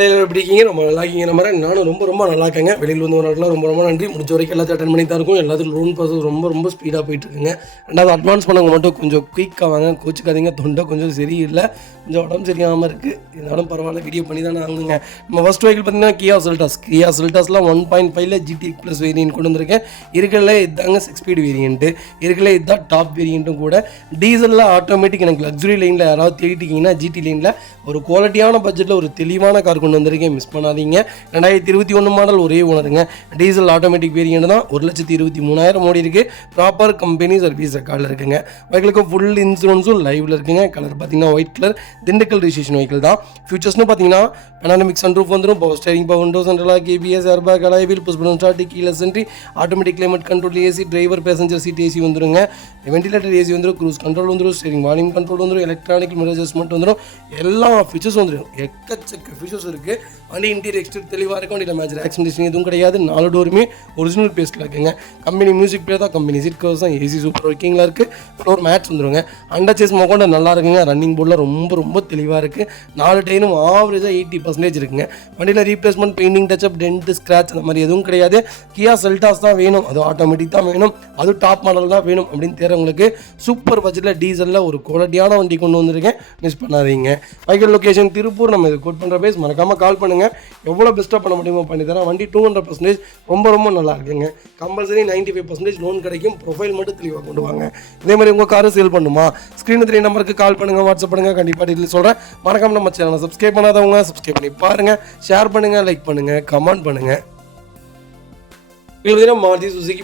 மக்களே எப்படி இருக்கீங்க? ரொம்ப நல்லா இருக்கீங்க. நானும் ரொம்ப நல்லா இருக்கேங்க. வெளியில் வந்து வரலாம் ரொம்ப நன்றி. முடிஞ்ச வரைக்கும் எல்லாத்தையும் அட்டன் பண்ணி தான் இருக்கும். எல்லாத்துக்கும் லோன் ப்ராசஸ் ரொம்ப ஸ்பீடாக போயிட்டுருக்குங்க. ரெண்டாவது அட்வான்ஸ் பண்ணவங்க மட்டும் கொஞ்சம் குயிக்காக வாங்க, கோச்சிக்காதீங்க. தொண்டை கொஞ்சம் சரியில்லை, கொஞ்சம் உடம்பு சரியாகாமல் இருக்குது. இருந்தாலும் பரவாயில்ல, வீடியோ பண்ணி தானே ஆகணுங்க. நம்ம ஃபஸ்ட் வெஹிக்கிள் பார்த்தீங்கன்னா கியா செல்டாஸ்லாம் 1.5ல் GT ப்ளஸ் வேரியன்ட் கொண்டு வந்திருக்கேன். இருக்கல இதாங்க 6 ஸ்பீட் வேரியன்ட்டு, இருக்கல இதுதான் டாப் வேரியண்ட்டும் கூட. டீசலில் ஆட்டோமேட்டிக் எனக்கு லக்ஸுரி லைனில் யாராவது தேடிட்டிங்கன்னா GT லைனில் ஒரு குவாலிட்டியான பட்ஜெட்டில் ஒரு தெளிவான கார் கொண்டு வந்திருக்கேன். மிஸ் பண்ணாதீங்க. 2021 மாடல் ஒரே ஓனருங்க. டீசல் ஆட்டோமேட்டிக் வேரியன்ட் தான். 1,23,000 ஓடி இருக்குது. ப்ராப்பர் கம்பெனி சர்வீஸ் ரெக்கார்டில் இருக்குங்க. வெஹிக்கிளுக்கு ஃபுல் இன்சூரன்ஸும் லைவில் இருக்குங்க. கலர் பார்த்தீங்கன்னா white colour, Dindigul registration vehicle தான். ஃபியூச்சர்ஸ்னு பார்த்தீங்கன்னா பெனாமிக் சன்ரூஃப் வந்துடும், power steering, power window, central lock KBS, airbag, alloy wheel, push button start, keyless entry, automatic climate control, AC, driver passenger seat AC வந்துருங்க. வென்டிலேட்டர் AC வந்துடும், cruise control வந்துடும், steering volume control வந்துடும், electronic mirror adjustment வந்துடும். எல்லா features வந்துடும். எக்கச்சக்க features இருக்குது. வண்டி இன்டீரியர் எக்ஸ்டீரியர் தெளிவாக இருக்கும். வண்டியில் மேஜர் ஆக்சிடென்ட் எதுவும் கிடையாது. 4 டோருமே ஒரிஜினல் பேஸ்ட்டில் இருக்குங்க. கம்பெனி மியூசிக் பிளேயர் தான், கம்பெனி சீட் கவர்ஸ் தான், AC சூப்பர் ஒர்க்கிங்கில் இருக்குது. ஃப்ளோர் மேட்ஸ் வந்துடுங்க. அண்டர் சேஸ் மொக்கொண்ட நல்லா இருக்குங்க. ரன்னிங் போர்டில் ரொம்ப தெளிவாக இருக்குது. 4 டைனும் ஆவரேஜாக 80% இருக்குங்க. வண்டியில் replacement, painting, touch up, dent, scratch அந்த மாதிரி எதுவும் கிடையாது. கியா செல்டாஸ் தான் வேணும், அது ஆட்டோமேட்டிக் தான் வேணும், அது டாப் மாடல் தான் வேணும் அப்படின்னு தேர்றவங்களுக்கு சூப்பர் பட்ஜெட்டில் டீசலில் ஒரு குவாலிட்டியான வண்டி கொண்டு வந்திருக்கேன். மிஸ் பண்ணாதீங்க. Vehicle location Tiruppur. நம்ம இது கோட் பண்ணுற பேஸ் மறக்காமல் கால் பண்ணுங்கள். எவ்வளோ பெஸ்ட்டாக பண்ண முடியுமோ பண்ணி தரேன். வண்டி 200% ரொம்ப நல்லா இருக்குங்க. கம்பல்சரி 95% லோன் கிடைக்கும். ப்ரொஃபைல் மட்டும் தெளிவாக கொண்டு வாங்க. இதே மாதிரி உங்கள் காரை சேல் பண்ணுமா? ஸ்க்ரீன் 3 நம்பருக்கு கால் பண்ணுங்கள், வாட்ஸ்அப் பண்ணுங்கள். கண்டிப்பாக டீட்டெயில் சொல்கிறேன். மறக்காம நம்ம சேனலை சப்ஸ்கிரைப் பண்ணாதவங்க சப்ஸ்கிரைப் பண்ணி பாருங்கள், ஷேர் பண்ணுங்கள், லைக் பண்ணுங்கள், கமெண்ட் பண்ணுங்கள். இது பார்த்தீங்கன்னா மாருதி சுசுகி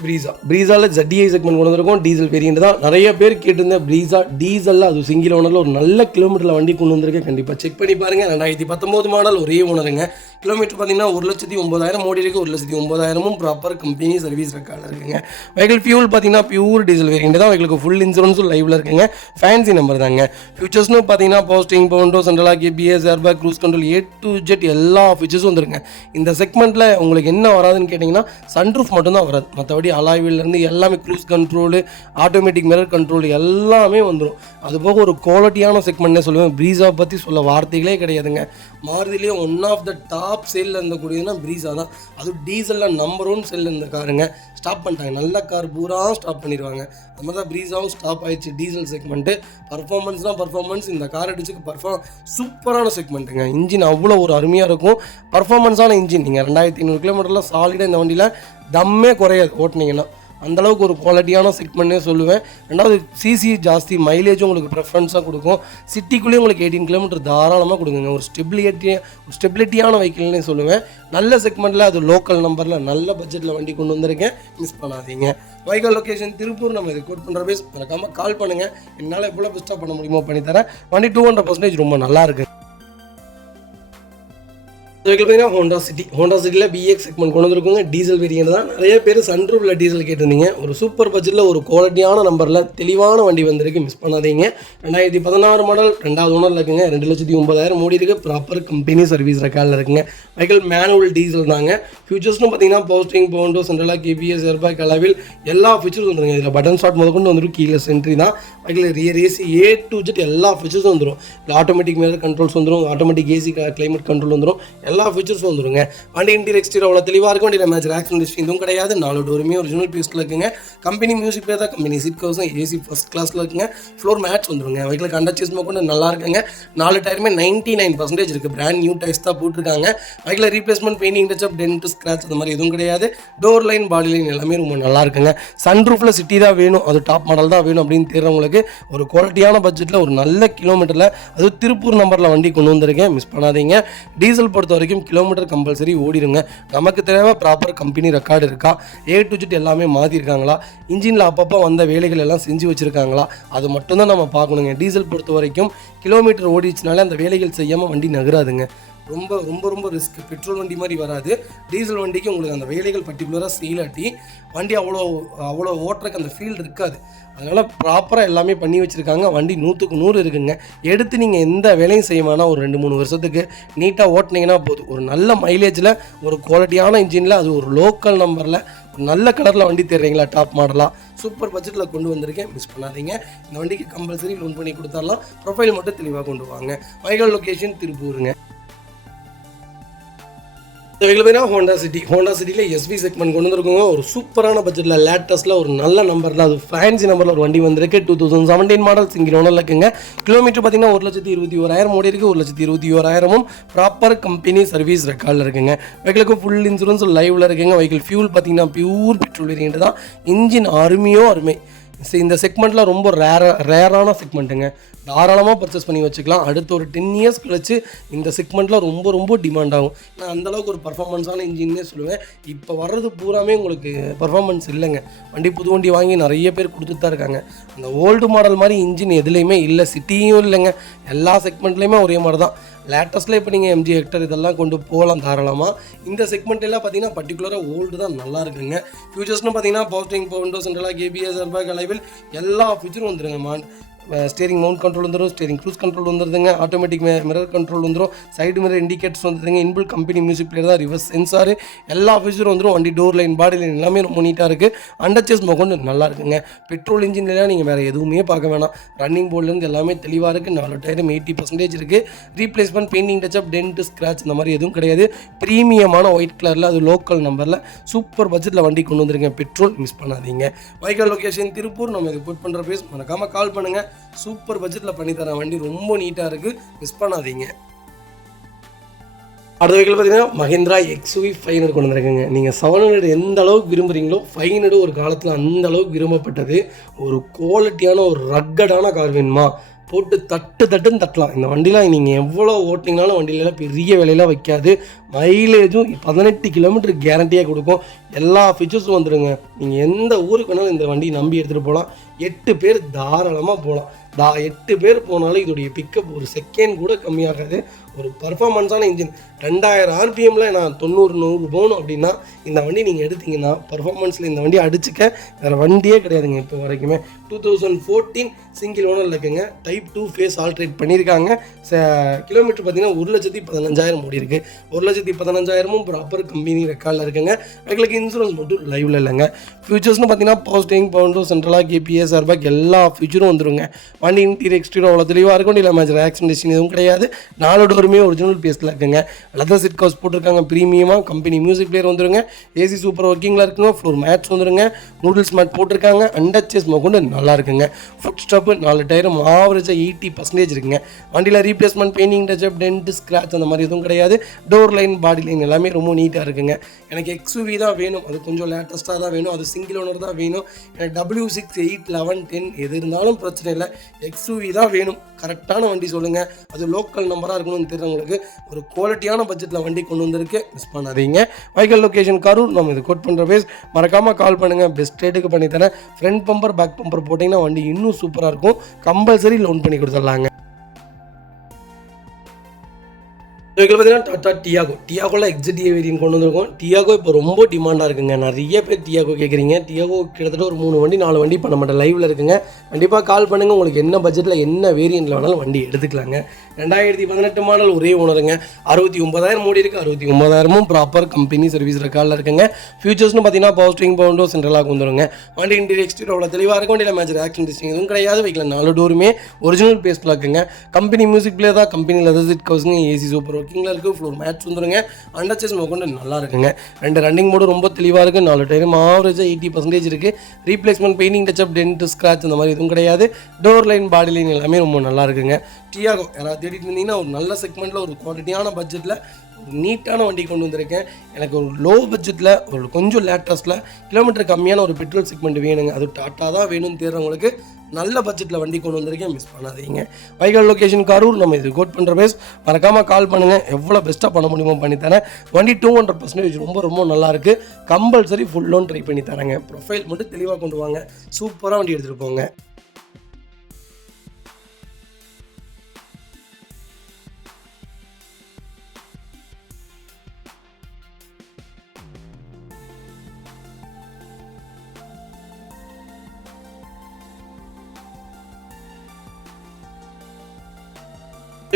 ப்ரீஸாவில் ZDI செக்மெண்ட் கொண்டு வந்திருக்கோம். டீசல் வேரியன்ட் தான். நிறைய பேர் கேட்டிருந்தேன் ப்ரீஸா டீசலில், அது சிங்கிள் ஓனரில் ஒரு நல்ல கிலோமீட்டரில் வண்டி கொண்டு வந்திருக்கேன். கண்டிப்பாக செக் பண்ணி பாருங்கள். 2019 மாடல் ஒரே ஓனருங்க. கிலோமீட்டர் பார்த்தீங்கன்னா 1,09,000 ஓடி இருக்குது. 1,09,000 ப்ராப்பர் கம்பெனி சர்வீஸ் ரெக்கார்டில் இருக்குங்க. வெஹிக்கிள் ஃபியூல் பார்த்தீங்கன்னா பியூர் டீசல் வேரியன்ட் தான். வெஹிக்கிளுக்கு ஃபுல் இன்சூரன்ஸும் லைவில் இருக்குங்க. ஃபேன்சி நம்பர் தாங்க. ஃபியூச்சர்ஸ்னு பார்த்தீங்கன்னா போஸ்டிங், power window, central lock KBS, airbag, cruise control, A to Z எல்லா ஃபீச்சர்ஸும் வந்துருங்க. இந்த செக்மெண்ட்டில் உங்களுக்கு என்ன வராதுன்னு கேட்டிங்கன்னா சன்ரூஃப் மட்டும்தான் வராது. மற்றபடி அலாய்விலேருந்து எல்லாமே, cruise control, automatic mirror control எல்லாமே வந்துடும். அதுபோக ஒரு குவாலிட்டியான செக்மெண்ட்னே சொல்லுவேன். ப்ரீஸா பற்றி சொல்ல வார்த்தைகளே கிடையாதுங்க. மாருதிலேயே ஒன் ஆஃப் த டாப் சேலில் இருந்தக்கூடியதுன்னா ப்ரீஸா தான். அதுவும் டீசலில் நம்பர் 1 செல் இருந்த காருங்க. ஸ்டாப் பண்ணிட்டாங்க. நல்ல கார் பூரா ஸ்டாப் பண்ணிடுவாங்க. அது மாதிரி தான் ப்ரீஸாவும் ஸ்டாப் ஆயிடுச்சு. டீசல் செக்மெண்ட்டு பர்ஃபார்மன்ஸ் இந்த கார் அடிச்சுக்கு சூப்பரான செக்மெண்ட்டுங்க. இன்ஜின் அவ்வளோ ஒரு அருமையாக இருக்கும். பர்ஃபார்மன்ஸான இன்ஜின். நீங்கள் 2500 கிலோமீட்டரில் சாலிடாக இந்த வண்டியில் தம்மே குறையாது ஓட்டினீங்கன்னா. அந்தளவுக்கு ஒரு குவாலிட்டியான செக்மெண்ட்னே சொல்லுவேன். ரெண்டாவது சிசி ஜாஸ்தி, மைலேஜும் உங்களுக்கு ப்ரெஃபரன்ஸாக கொடுக்கும். சிட்டிக்குள்ளேயும் உங்களுக்கு 18 கிலோமீட்டர் தாராளமாக கொடுக்குங்க. ஒரு ஸ்டெபிலிட்டியான வெஹிக்கிள்னே சொல்லுவேன். நல்ல செக்மெண்ட்டில், அது லோக்கல் நம்பரில் நல்ல பட்ஜெட்டில் வண்டி கொண்டு வந்திருக்கேன். மிஸ் பண்ணாதீங்க. Vehicle location Tiruppur. நம்ம இது கோட் பண்ணுற பேஸ் மறக்காமல் கால் பண்ணுங்கள். என்னால் எவ்வளோ பெஸ்ட்டாக பண்ண முடியுமோ பண்ணித்தரேன். வண்டி 200% ரொம்ப நல்லா இருக்குது. வெஹிக்கிள் பார்த்தீங்கன்னா ஹோண்டா சிட்டியில் BX செக்மெண்ட் கொண்டு வந்துருக்கோங்க. டீசல் வேரியன்ட் தான். நிறைய பேர் சன்ரூஃபில் டீசல் கேட்டிருந்தீங்க. ஒரு சூப்பர் பட்ஜெட்டில் ஒரு குவாலிட்டியான நம்பரில் தெளிவான வண்டி வந்திருக்கு. மிஸ் பண்ணாதீங்க. 2016 மாடல் 2வது ஓனரில் இருக்குங்க. 2,09,000 ஓடி இருக்குது. ப்ராப்பர் கம்பெனி சர்வீஸ் ரெக்கார்டில் இருக்குங்க. வெஹிக்கிள் மேனுவல் டீசல் தாங்க. ஃபியூச்சர்ஸ்னு பார்த்தீங்கன்னா போஸ்டிங், பவுண்டோ, சென்ட்ரலாக KBS, ஏர்பேக், அலாவில் எல்லா ஃபீச்சர்ஸ் வந்துருங்க. இதில் பட்டன் ஸ்டார்ட் முதற்கொண்டு வந்துடும். கீலெஸ் என்ட்ரி தான். Vehicle rear AC, A to Z எல்லா ஃபீச்சர்ஸும் வந்துடும். இல்லை ஆட்டோமேட்டிக் மிரர் கண்ட்ரோல்ஸ் வந்துடும், ஆட்டோமேட்டிக் AC கிளைமேட் கண்ட்ரோல் வந்துடும், எல்லா ஃபீச்சர்ஸும் வந்துருங்க. வண்டி இன்டீரியர் எக்ஸ்டீரியர் அவ்வளோ தெளிவாக இருக்கும். வண்டியில் மேஜர் ஆக்சிடென்ட் இதுவும் கிடையாது. 4 டோருமே ஒரிஜினல் பீஸில் இருக்குங்க. கம்பெனி மியூசிக் பிளேயர் தான், கம்பெனி சீட் கவர்ஸும் AC ஃபர்ஸ்ட் கிளாஸில் இருக்குங்க. ஃப்ளோர் மேட்ஸ் வந்துருங்க. வெஹிக்கிளுக்கு அண்டர் சேஸ் கொண்டு நல்லா இருக்குங்க. 4 டயருமே 99% இருக்குது. பிராண்ட் நியூ டயர்ஸ் தான் போட்டிருக்காங்க. Vehicle replacement, painting, touch up, dent, scratch அந்த மாதிரி எதுவும் கிடையாது. டோர் லைன், பாடி லைன் எல்லாமே ரொம்ப நல்லா இருக்குங்க. சன்ரூஃபில் சிட்டி தான் வேணும், அது டாப் மாடல் தான் வேணும் அப்படின்னு தேர்றவங்களுக்கு ஒரு குவாலிட்டியான பட்ஜெட்டில் ஒரு நல்ல கிலோமீட்டரில், அது திருப்பூர் நம்பரில் வண்டி கொண்டு வந்திருக்கேன். மிஸ் பண்ணாதீங்க. டீசல் பொறுத்த வரைக்கும் கிலோமீட்டர் கம்பல்சரி ஓடிடுங்க. நமக்கு தேவை ப்ராப்பர் கம்பெனி ரெக்கார்டு இருக்கா, A to Z எல்லாமே மாற்றிருக்காங்களா, இன்ஜினில் அப்பப்போ வந்த வேலைகள் எல்லாம் செஞ்சு வச்சுருக்காங்களா, அது மட்டும்தான் நம்ம பார்க்கணுங்க. டீசல் பொறுத்த வரைக்கும் கிலோமீட்டர் ஓடிச்சுனாலே அந்த வேலைகள் செய்யாமல் வண்டி நகராதுங்க. ரொம்ப ரிஸ்க். பெட்ரோல் வண்டி மாதிரி வராது. டீசல் வண்டிக்கு உங்களுக்கு அந்த வேலைகள் பர்டிகுலராக செய்யலாட்டி வண்டி அவ்வளோ ஓட்டுறக்கு அந்த ஃபீல்டு இருக்காது. அதனால் ப்ராப்பராக எல்லாமே பண்ணி வச்சுருக்காங்க. வண்டி 100க்கு 100 இருக்குங்க. எடுத்து நீங்கள் எந்த வேலையும் செய்ய வேணாம். ஒரு 2-3 வருஷத்துக்கு நீட்டாக ஓட்டினீங்கன்னா போதும். ஒரு நல்ல மைலேஜில், ஒரு குவாலிட்டியான இன்ஜினில், அது ஒரு லோக்கல் நம்பரில், ஒரு நல்ல கலரில் வண்டி தேடுறீங்களா, டாப் மாடலாக சூப்பர் பட்ஜெட்டில் கொண்டு வந்திருக்கேன். மிஸ் பண்ணாதீங்க. இந்த வண்டிக்கு கம்பல்சரி லோன் பண்ணி கொடுத்துடலாம். ப்ரொஃபைல் மட்டும் தெளிவாக கொண்டு வாங்க. வெஹிக்கிள் லொகேஷன் திருப்பூருங்க. இந்த வெஹிக்கிள் பார்த்தீங்கன்னா ஹோண்டா சிட்டியில் எஸ்வி செக்மெண்ட் கொண்டு வந்திருக்கோங்க. ஒரு சூப்பரான பட்ஜெட்டில் லேட்டஸ்ட்டில் ஒரு நல்ல நம்பரில் அது ஃபேன்சி நம்பரில் ஒரு வண்டி வந்திருக்கு. 2017 மாடல் சிங்கிள் ஓனரில் இருக்குங்க. கிலோமீட்டர் பார்த்தீங்கன்னா 1,21,000 ஓடி இருக்குது. 1,21,000 ப்ராப்பர் கம்பெனி சர்வீஸ் ரெக்கார்டில் இருக்குங்க. வெஹிக்கிளுக்கு ஃபுல் இன்சூரன்ஸ் லைவில் இருக்குங்க. வெஹிக்கிள் ஃபியூல் பார்த்தீங்கன்னா பியூர் பெட்ரோல் வேரியன்ட் தான். இன்ஜின் அருமை. இந்த செக்மெண்ட்டில் ரொம்ப ரேரான செக்மெண்ட்டுங்க. தாராளமாக பர்ச்சேஸ் பண்ணி வச்சுக்கலாம். அடுத்த ஒரு 10 இயர்ஸ் கழிச்சு இந்த செக்மெண்ட்டில் ரொம்ப டிமாண்ட் ஆகும். நான் அந்தளவுக்கு ஒரு பர்ஃபார்மன்ஸான இன்ஜின்னே சொல்லுவேன். இப்போ வர்றது பூராமே உங்களுக்கு பர்ஃபார்மன்ஸ் இல்லைங்க. புது வண்டி வாங்கி நிறைய பேர் கொடுத்துட்டு தான் இருக்காங்க. அந்த ஓல்டு மாடல் மாதிரி இன்ஜின் எதுலேயுமே இல்லை, சிட்டியும் இல்லைங்க. எல்லா செக்மெண்ட்லேயுமே ஒரே மாதிரி தான். லேட்டஸ்ட்டில் இப்போ நீங்கள் MG ஹெக்டர் இதெல்லாம் கொண்டு போகலாம் தாராளமாக. இந்த செக்மெண்ட்டெல்லாம் பார்த்தீங்கன்னா பர்டிகுலராக ஓல்டு தான் நல்லா இருக்குங்க. ஃபியூச்சர்ஸ்னு பார்த்தீங்கன்னா power windows central lock ABS airbag alloy wheel எல்லா ஃபியூச்சரும் வந்துருங்க. ஸ்டேரிங் மவுண்ட் கண்ட்ரோல் வந்துடும், ஸ்டேரிங் க்ரூஸ் கண்ட்ரோல் வந்துடுதுங்க, ஆட்டோமேட்டிக் மிரர் கண்ட்ரோல் வந்துடும், சைடு மிரர் இண்டிகேட்டர்ஸ் வந்துடுதுங்க, இன்பில் கம்பெனி மியூசிக் பிளேயர் தான், ரிவர்ஸ் சென்சார் எல்லா ஃபீச்சரும் வந்துடும். வண்டி டோர் லைன் பாடி லைன் எல்லாமே ரொம்ப நீட்டாக இருக்குது. அண்டர்ச்சேஸ் கொண்டு நல்லா இருக்குங்க. பெட்ரோல் இன்ஜின்லாம் நீங்கள் வேறு எதுவுமே பார்க்க வேணாம். ரன்னிங் போர்ட்லேருந்து எல்லாமே தெளிவாக இருக்குது. 4 டயரும் 80% இருக்குது. Replacement, painting touch up, dent, scratch இந்த மாதிரி எதுவும் கிடையாது. ப்ரீமியமான ஒயிட் கலரில் அது லோக்கல் நம்பரில் சூப்பர் பட்ஜெட்டில் வண்டி கொண்டு வந்துருங்க. பெட்ரோல் மிஸ் பண்ணாதீங்க. Vehicle location Tiruppur. நம்ம இது புக் பண்ணுற பேஸ் மறக்காமல் கால் பண்ணுங்கள். சூப்பர் பட்ஜெட்டில் பண்ணித்தரேன். வண்டி ரொம்ப நீட்டாக இருக்குது, மிஸ் பண்ணாதீங்க. அடுத்த வெஹிக்கிள் பார்த்தீங்கன்னா மஹிந்திரா XUV 500 கொண்டு வந்திருக்குங்க. நீங்கள் 700 எந்த அளவுக்கு விரும்புகிறீங்களோ 500 ஒரு காலத்தில் அந்த அளவுக்கு விரும்பப்பட்டது. ஒரு குவாலிட்டியான ஒரு ரக்கடான கார் வேணுமா, போட்டு தட்டுன்னு தட்டலாம். இந்த வண்டிலாம் நீங்கள் எவ்வளோ ஓட்டிங்கனாலும் வண்டியிலலாம் பெரிய விலையெல்லாம் வைக்காது. மைலேஜும் 18 கிலோமீட்டர் கேரண்டியாக கொடுக்கும். எல்லா ஃபீச்சர்ஸும் வந்துடுங்க. நீங்கள் எந்த ஊருக்கு வேணாலும் இந்த வண்டி நம்பி எடுத்துகிட்டு போகலாம். 8 பேர் தாராளமாக போகலாம். 8 பேர் போனாலும் இதோடைய பிக்கப் ஒரு செகண்ட் கூட கம்மியாகாது. ஒரு பர்ஃபார்மன்ஸான இன்ஜின். 2000 RPMல நான் 90-100 போகணும் அப்படின்னா இந்த வண்டி நீங்கள் எடுத்திங்கன்னா பர்ஃபார்மன்ஸில் இந்த வண்டி அடிச்சுக்க வேறு வண்டியே கிடையாதுங்க. இப்போ வரைக்குமே 2014 சிங்கிள் ஓனரில் இருக்குங்க. டைப் 2 ஃபேஸ் ஆல்ட்ரேட் பண்ணியிருக்காங்க. கிலோமீட்டர் பார்த்தீங்கன்னா 1,15,000 ஓடி இருக்குது. 1,15,000 ப்ராப்பர் கம்பெனி ரெக்கார்டில் இருக்குங்க. எங்களுக்கு இன்சூரன்ஸ் மட்டும் லைவில் இல்லைங்க. ஃபியூச்சர்ஸ்னு பார்த்தீங்கன்னா பவர் சென்ட்ரலாக ABS ஏர்பேக் எல்லா ஃபியூச்சரும் வந்துருங்க. வண்டி இன்டீரியர் எக்ஸ்டீரியர் அவ்வளோ தெளிவாக இருக்கும். இல்லை மேஜர் ஆக்சிடென்ட் எதுவும் கிடையாது. 4 டோருமே ஒரிஜினல் பேஸில் இருக்குங்க. லெதர் சீட் கவர்ஸ் போட்டிருக்காங்க. ப்ரீமியமாக கம்பெனி மியூசிக் பிளேயர் வந்துருங்க. AC சூப்பர் ஒர்க்கிங்கில் இருக்குங்க. ஃப்ளோர் மேட்ஸ் வந்துருங்க. நூடுல்ஸ் மேட் போட்டிருக்காங்க. அண்டர்ச்சேஸ் கொண்டு நல்லா இருக்குங்க. ஃபுட் ஸ்டாப்பு 4 டயரும் ஆவரேஜாக 80% இருக்குங்க. வண்டியில் replacement, painting touch up, dent, scratch அந்த மாதிரி எதுவும் கிடையாது. டோர் லைன், பாடி லைன் எல்லாமே ரொம்ப நீட்டாக இருக்குங்க. எனக்கு XUV தான் வேணும். அது கொஞ்சம் லேட்டஸ்ட்டாக தான் வேணும். அது சிங்கிள் ஓனர் தான் வேணும். எனக்கு W6, 8, 11, 10 எது இருந்தாலும் பிரச்சனை இல்லை. XUV தான் வேணும். கரெக்டான வண்டி சொல்லுங்கள். அது லோக்கல் நம்பராக இருக்கணும்னு தெரிஞ்சவங்களுக்கு ஒரு குவாலிட்டியான பட்ஜெட்டில் வண்டி கொண்டு வந்திருக்கு, மிஸ் பண்ணாதீங்க. Vehicle location Karur. நம்ம இது கோட் பண்ணுற பேஸ் மறக்காமல் கால் பண்ணுங்கள். பெஸ்ட் ரேட்டுக்கு பண்ணித்தரேன். ஃப்ரண்ட் பம்பர், பேக் பம்பர் போட்டிங்கன்னா வண்டி இன்னும் சூப்பராக இருக்கும். கம்பல்சரி லோன் பண்ணி கொடுத்துடலாங்க. வெஹிக்கிள் பார்த்தீங்கன்னா டாடா டியாகோவில் XZA வேரியன்ட் கொண்டு வந்திருக்கோம். டியாகோ இப்போ ரொம்ப டிமாண்டாக இருக்குங்க. நிறைய பேர் டியாகோ கேட்குறீங்க. டியாகோ கிட்டத்தட்ட ஒரு 3 வண்டி 4 வண்டி இப்போ நம்மகிட்ட லைவில் இருக்குங்க. கண்டிப்பாக கால் பண்ணுங்கள். உங்களுக்கு என்ன பட்ஜெட்டில் என்ன வேரியண்ட்டில் வேணாலும் வண்டி எடுத்துக்கலாங்க. 2018 மாடல் ஒரே ஓனருங்க. 69,000 ஓடி இருக்குது. 69,000 ப்ராப்பர் கம்பெனி சர்வீஸ் ரெக்கார்டில் இருக்குங்க. ஃபியூச்சர்ஸ்னு பார்த்தீங்கன்னா பவர் விண்டோஸ் சென்ட்ரலாக வந்துருங்க. வண்டி இன்டீரியர் எக்ஸ்டீரியர் அவ்வளோ தெளிவாக இருக்கும். வண்டியில் மேஜர் ஆக்சிடென்ட் எதுவும் கிடையாது. வெஹிக்கிள் 4 டோருமே ஒரிஜினல் பேஸில் இருக்குங்க. கம்பெனி மியூசிக் பிளேயர் தான். கம்பெனி லெதர் சீட் கவர்ஸுங்க. AC சூப்பர் ஒர்க்கிங்கில் இருக்குது. ஃப்ளோர் மேட்ச் வந்துருங்க. அண்டர்ச்சேஸ் கொண்டு நல்லா இருக்குங்க. 2 ரன்னிங் மோடு ரொம்ப தெளிவாக இருக்குது. 4 டயரும் ஆவரேஜாக 80% இருக்குது. Replacement, painting touch up, dent, scratch அந்த மாதிரி எதுவும் கிடையாது. டோர் லைன், பாடி லைன் எல்லாமே ரொம்ப நல்லா இருக்குங்க. டியாகோ யாராவது தேடிட்டு இருந்தீங்கன்னா ஒரு நல்ல செக்மெண்ட்டில் ஒரு குவாலிட்டியான பட்ஜெட்டில் ஒரு நீட்டான வண்டி கொண்டு வந்திருக்கேன். எனக்கு ஒரு லோ பட்ஜெட்டில் ஒரு கொஞ்சம் லேட்டஸ்ட்டில் கிலோமீட்டர் கம்மியான ஒரு பெட்ரோல் செக்மெண்ட் வேணுங்க. அது டாட்டா தான் வேணும்னு தேடுறவங்களுக்கு நல்ல பட்ஜெட்டில் வண்டி கொண்டு வந்திருக்கேன், மிஸ் பண்ணாதீங்க. Vehicle location Karur. நம்ம இது கோட் பண்ணுற பேஸ் மறக்காமல் கால் பண்ணுங்கள். எவ்வளோ பெஸ்ட்டாக பண்ண முடியுமோ பண்ணித்தரேன். வண்டி 200% ரொம்ப நல்லா இருக்குது. கம்பல்சரி ஃபுல் லோன் ட்ரை பண்ணி தரேங்க. ப்ரொஃபைல் மட்டும் தெளிவாக கொண்டு வாங்க. சூப்பராக வண்டி எடுத்துகிட்டு போங்க.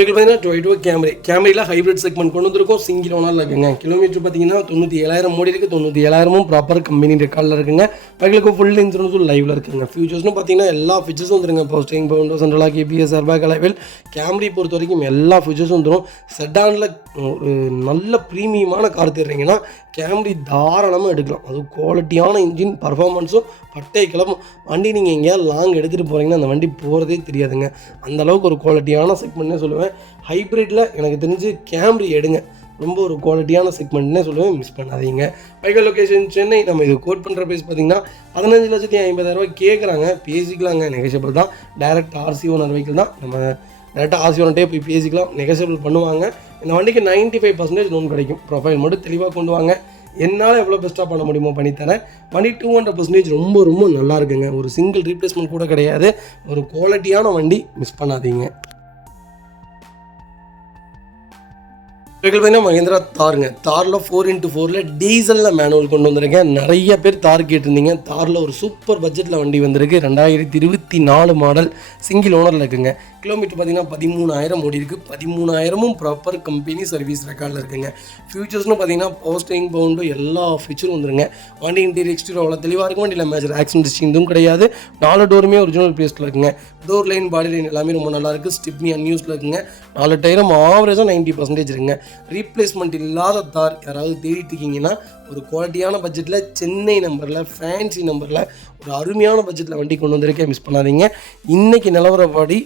பார்த்தீங்கன்னா டொயோட்டோ கேமரியில் ஹைப்ரிட் செக்மெண்ட் கொண்டு வந்திருக்கும். சிங்கிள் ஓனரில் இருக்குங்க. கிலோமீட்டர் பார்த்தீங்கன்னா 97,000 ஓடி இருக்குது. 97,000 ப்ராப்பர் கம்பெனி ரெக்கார்டில் இருக்குங்க. பைக்கிலுக்கு ஃபுல் இன்சூரன்ஸும் லைவில் இருக்குங்க. ஃபியூச்சர்ஸ்னு பார்த்தீங்கன்னா எல்லா ஃபீச்சர்ஸும் வந்துருங்க. பவர்ஸ்டீரிங், பவுண்டோ, சென்ட்ரலாக், ஏபிஎஸ், ஏர்பேக், அலைவில். கேமரி பொறுத்த வரைக்கும் எல்லா ஃபீச்சர்ஸும் வந்துடும். செடானில் ஒரு நல்ல ப்ரீமியமான கார் தேடுறீங்கன்னா கேமரி தாராளமாக எடுக்கலாம். அது குவாலிட்டியான இன்ஜின், பர்ஃபார்மன்ஸும் பட்டை கிளம்பும். வண்டி நீங்கள் எங்கேயாவது லாங் எடுத்துகிட்டு போகிறீங்கன்னா அந்த வண்டி போகிறதே தெரியாதுங்க. அந்தளவுக்கு ஒரு குவாலிட்டியான செக்மெண்ட்னே சொல்லுவேன். ஹைப்ரிட்டில் எனக்கு தெரிஞ்சு கேமரி எடுங்க, ரொம்ப ஒரு குவாலிட்டியான செக்மெண்ட்னே சொல்லுவேன். மிஸ் பண்ணாதீங்க. பைக்கல் லொக்கேஷன் சென்னை. நம்ம இது கோட் பண்ணுற ப்ரைஸ் பார்த்தீங்கன்னா 15,50,000 கேட்குறாங்க. பேசிக்கலாங்க, நெகோஷியபிள் தான். டைரக்ட் ஆர்சி ஓனர் வெஹிக்கிள் தான். நம்ம டேரெக்டாக ஆர்சி ஓனர்ட்டே போய் பேசிக்கலாம், நெகோஷியபிள் பண்ணுவாங்க. இந்த வண்டிக்கு 95% லோன் கிடைக்கும். ப்ரொஃபைல் மட்டும் தெளிவாக கொண்டு வாங்க. என்னால் எவ்வளோ பெஸ்ட்டாக பண்ண முடியுமோ பண்ணித்தரேன். வண்டி 200% ரொம்ப ரொம்ப நல்லா இருக்குங்க. ஒரு சிங்கிள் ரீப்ளேஸ்மெண்ட் கூட கிடையாது. ஒரு குவாலிட்டியான வண்டி, மிஸ் பண்ணாதீங்க. பார்த்தீங்கன்னா மஹிந்திரா தாருங்க. தாரில் 4x4 டீசலில் மேனுவல் கொண்டு வந்திருக்கேன். நிறைய பேர் தார் கேட்டிருந்தீங்க. தாரில் ஒரு சூப்பர் பட்ஜெட்டில் வண்டி வந்திருக்கு. 2024 மாடல், சிங்கிள் ஓனரில் இருக்குங்க. கிலோமீட்டர் பார்த்தீங்கன்னா 13,000 ஓடி இருக்குது. 13,000 ப்ராப்பர் கம்பெனி சர்வீஸ் ரெக்கார்டில் இருக்குங்க. ஃபியூச்சர்ஸ்னு பார்த்தீங்கன்னா பவர்ஸ்டீரிங், பவுண்டோ எல்லா ஃபீச்சரும் வந்துருங்க. வண்டி இன்டீரியர் எக்ஸ்டீரியர் அவ்வளோ தெளிவாக இருக்கும். வண்டியில் மேஜர் ஆக்சிடென்ட் ஹிஸ்ட்ரி கிடையாது. 4 டோருமே ஒரிஜினல் பிளேஸில் இருக்குங்க. டோர் லைன், பாடி லைன் எல்லாமே ரொம்ப நல்லா இருக்குது. ஸ்டிப்னி அன்யூஸில் இருக்குங்க. 4 டயரும் ஆவரேஜாக 90% இருக்குங்க. ரீப்ளேஸ்மெண்ட் இல்லாத தார் யாராவது தேடிட்டு இருக்கீங்கன்னா ஒரு குவாலிட்டியான பட்ஜெட்டில் சென்னை நம்பரில், ஃபேன்சி நம்பரில் ஒரு அருமையான பட்ஜெட்டில் வண்டி கொண்டு வந்திருக்கேன். மிஸ் பண்ணாதீங்க. இன்றைக்கி நிலவரப்படி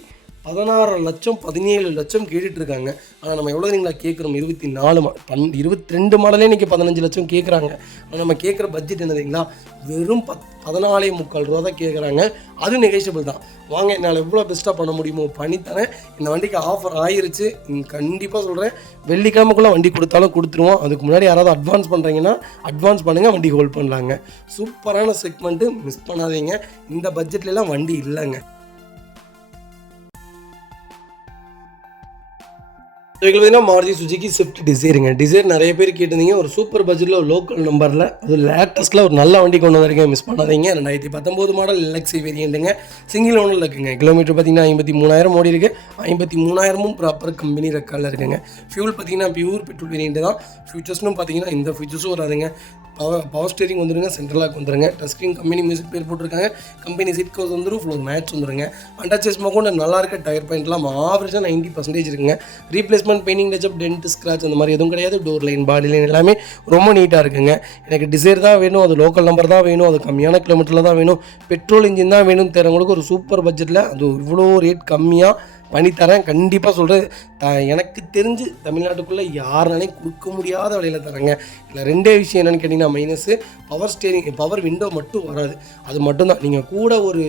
16 லட்சம் 17 லட்சம் கேட்டுட்ருக்காங்க. ஆனால் நம்ம எவ்வளோ நீங்களா கேட்குறோம்? 22 மாடலே இன்றைக்கி 15 லட்சம் கேட்குறாங்க. ஆனால் நம்ம கேட்குற பட்ஜெட் என்னதுங்களா? வெறும் 14,300 ரூபா தான் கேட்குறாங்க. அது நெகோஷியபிள் தான். வாங்க, என்னால் எவ்வளோ பெஸ்ட்டாக பண்ண முடியுமோ பண்ணித்தரேன். இந்த வண்டிக்கு ஆஃபர் ஆயிருச்சு. கண்டிப்பாக சொல்கிறேன், வெள்ளிக்கிழமைக்குள்ளே வண்டி கொடுத்தாலும் கொடுத்துருவோம். அதுக்கு முன்னாடி யாராவது அட்வான்ஸ் பண்ணுறீங்கன்னா அட்வான்ஸ் பண்ணுங்கள், வண்டி ஹோல்ட் பண்ணலாங்க. சூப்பரான செக்மெண்ட்டு, மிஸ் பண்ணாதீங்க. இந்த பட்ஜெட்லாம் வண்டி இல்லைங்க. பார்த்தீங்கன்னா மாருதி சுசுகி ஸ்விஃப்ட் டிசைருங்க. டிசைர் நிறைய பேர் கேட்டிருந்தீங்க. ஒரு சூப்பர் பட்ஜெட்டில் ஒரு லோக்கல் நம்பரில், அது லேட்டஸ்ட்டில் ஒரு நல்ல வண்டி கொண்டு வந்திருக்கேன். மிஸ் பண்ணாதீங்க. 2019 மாடல் எல்எக்ஸி வேரியண்ட்டுங்க. சிங்கிள் ஓனரில் இருக்குங்க. கிலோமீட்டர் பார்த்தீங்கன்னா 53,000 ஓடி இருக்குது. 53,000 ப்ராப்பர் கம்பெனி ரெக்கார்டில் இருக்குங்க. ஃபியூல் பார்த்தீங்கன்னா பியூர் பெட்ரோல் வேரியண்ட்டு தான். ஃபியூச்சர்ஸ்னு பார்த்தீங்கன்னா இந்த ஃபியூச்சர்ஸும் வராதுங்க. பவர் ஸ்டீரிங் வந்துருங்க, சென்ட்ரலாக் வந்துருங்க. டச் ஸ்க்ரீன் கம்பெனி மியூசிக் பேர் போட்டிருக்காங்க. கம்பெனி சீட் கவர்ஸ் வந்துடும். ஃப்ளோர் மேட்ச் வந்துருங்க. அண்டர்சேஸ் மோக்கோட நல்லா இருக்க. டயர் பாயிண்ட்லாம் ஆவரேஜாக 90% இருக்குங்க. Replacement, painting, touch up, dent, scratch அந்த மாதிரி எதுவும் கிடையாது. டோர் லைன், பாடி லைன் எல்லாமே ரொம்ப நீட்டாக இருக்குங்க. எனக்கு டிசைர் தான் வேணும், அது லோக்கல் நம்பர் தான் வேணும், அது கம்மியான கிலோமீட்டரில் தான் வேணும், பெட்ரோல் இன்ஜின் தான் வேணும்னு தரவங்களுக்கு ஒரு சூப்பர் பட்ஜெட்டில் அது இவ்வளோ ரேட் கம்மியாக பண்ணித்தரேன். கண்டிப்பாக சொல்கிறேன். எனக்கு தெரிஞ்சு தமிழ்நாட்டுக்குள்ளே யாருனாலையும் கொடுக்க முடியாத விலையில் தரேங்க. இல்லை ரெண்டே விஷயம் என்னென்னு கேட்டிங்கன்னா, minus power steering, power window மட்டும் வராது. அது மட்டும்தான். நீங்கள் கூட ஒரு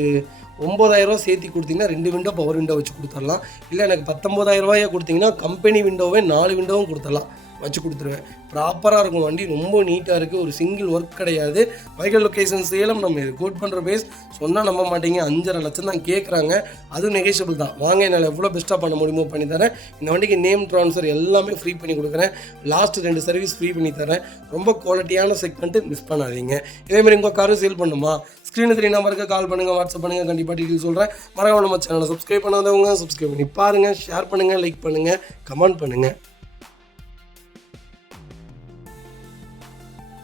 9,000 ரூபா சேர்த்து கொடுத்தீங்கன்னா 2 விண்டோ பவர் விண்டோ வச்சு கொடுத்துடலாம். இல்லை எனக்கு 19,000 ரூபாயை கொடுத்தீங்கன்னா கம்பெனி விண்டோவே 4 விண்டோவும் கொடுத்துடலாம், வச்சு கொடுத்துருவேன். ப்ராப்பராக இருக்கும் வண்டி, ரொம்ப நீட்டாக இருக்குது. ஒரு சிங்கிள் ஒர்க் கிடையாது. வைக்கல் லொக்கேஷன் சேலம். நம்ம இது கோட் பண்ணுற பேஸ் சொன்னால் நம்ப மாட்டீங்க. 5.5 லட்சம் தான் கேட்குறாங்க. அதுவும் நெகோஷியபிள் தான். வாங்க, என்னால் எவ்வளோ பெஸ்ட்டாக பண்ண முடியுமோ பண்ணித்தரேன். இந்த வண்டிக்கு நேம் ட்ரான்ஸ்ஃபர் எல்லாமே ஃப்ரீ பண்ணி கொடுக்குறேன். லாஸ்ட்டு 2 சர்வீஸ் ஃப்ரீ பண்ணி தரேன். ரொம்ப குவாலிட்டியான செக்மெண்ட்டு, மிஸ் பண்ணாதீங்க. இதேமாதிரி உங்கள் காரும் சேல் பண்ணுமா? ஸ்க்ரீனு 3 நம்பருக்கு கால் பண்ணுங்கள், வாட்ஸ்அப் பண்ணுங்கள். கண்டிப்பாக டீட்டெயில் சொல்கிறேன். மறக்காம நம்ம சேனலை சப்ஸ்கிரைப் பண்ணாதவங்க சப்ஸ்கிரைப் பண்ணி பாருங்கள். ஷேர் பண்ணுங்கள், லைக் பண்ணுங்கள், கமெண்ட் பண்ணுங்கள்.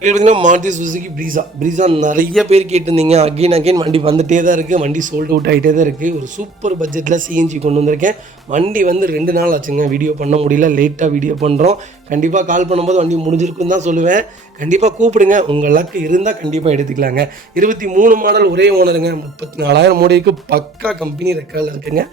பார்த்தீங்கன்னா மாருதி சுசுகி ப்ரீஸா நிறைய பேர் கேட்டிருந்தீங்க. அகைன் வண்டி வந்துகிட்டே தான் இருக்குது. வண்டி சோல்ட் அவுட் ஆகிட்டே தான் இருக்குது. ஒரு சூப்பர் பட்ஜெட்டில் சிஎன்ஜி கொண்டு வந்திருக்கேன். வண்டி வந்து 2 நாள் ஆச்சுங்க. வீடியோ பண்ண முடியல, லேட்டாக வீடியோ பண்ணுறோம். கண்டிப்பாக கால் பண்ணும்போது வண்டி முடிஞ்சிருக்குன்னு தான் சொல்லுவேன். கண்டிப்பாக கூப்பிடுங்க. உங்கள் லக்கு இருந்தால் கண்டிப்பாக எடுத்துக்கலாங்க. 23 மாடல் ஒரே ஓனருங்க. 34,000 மோடிக்கு பக்கா கம்பெனி ரெக்கார்டில் இருக்குங்க.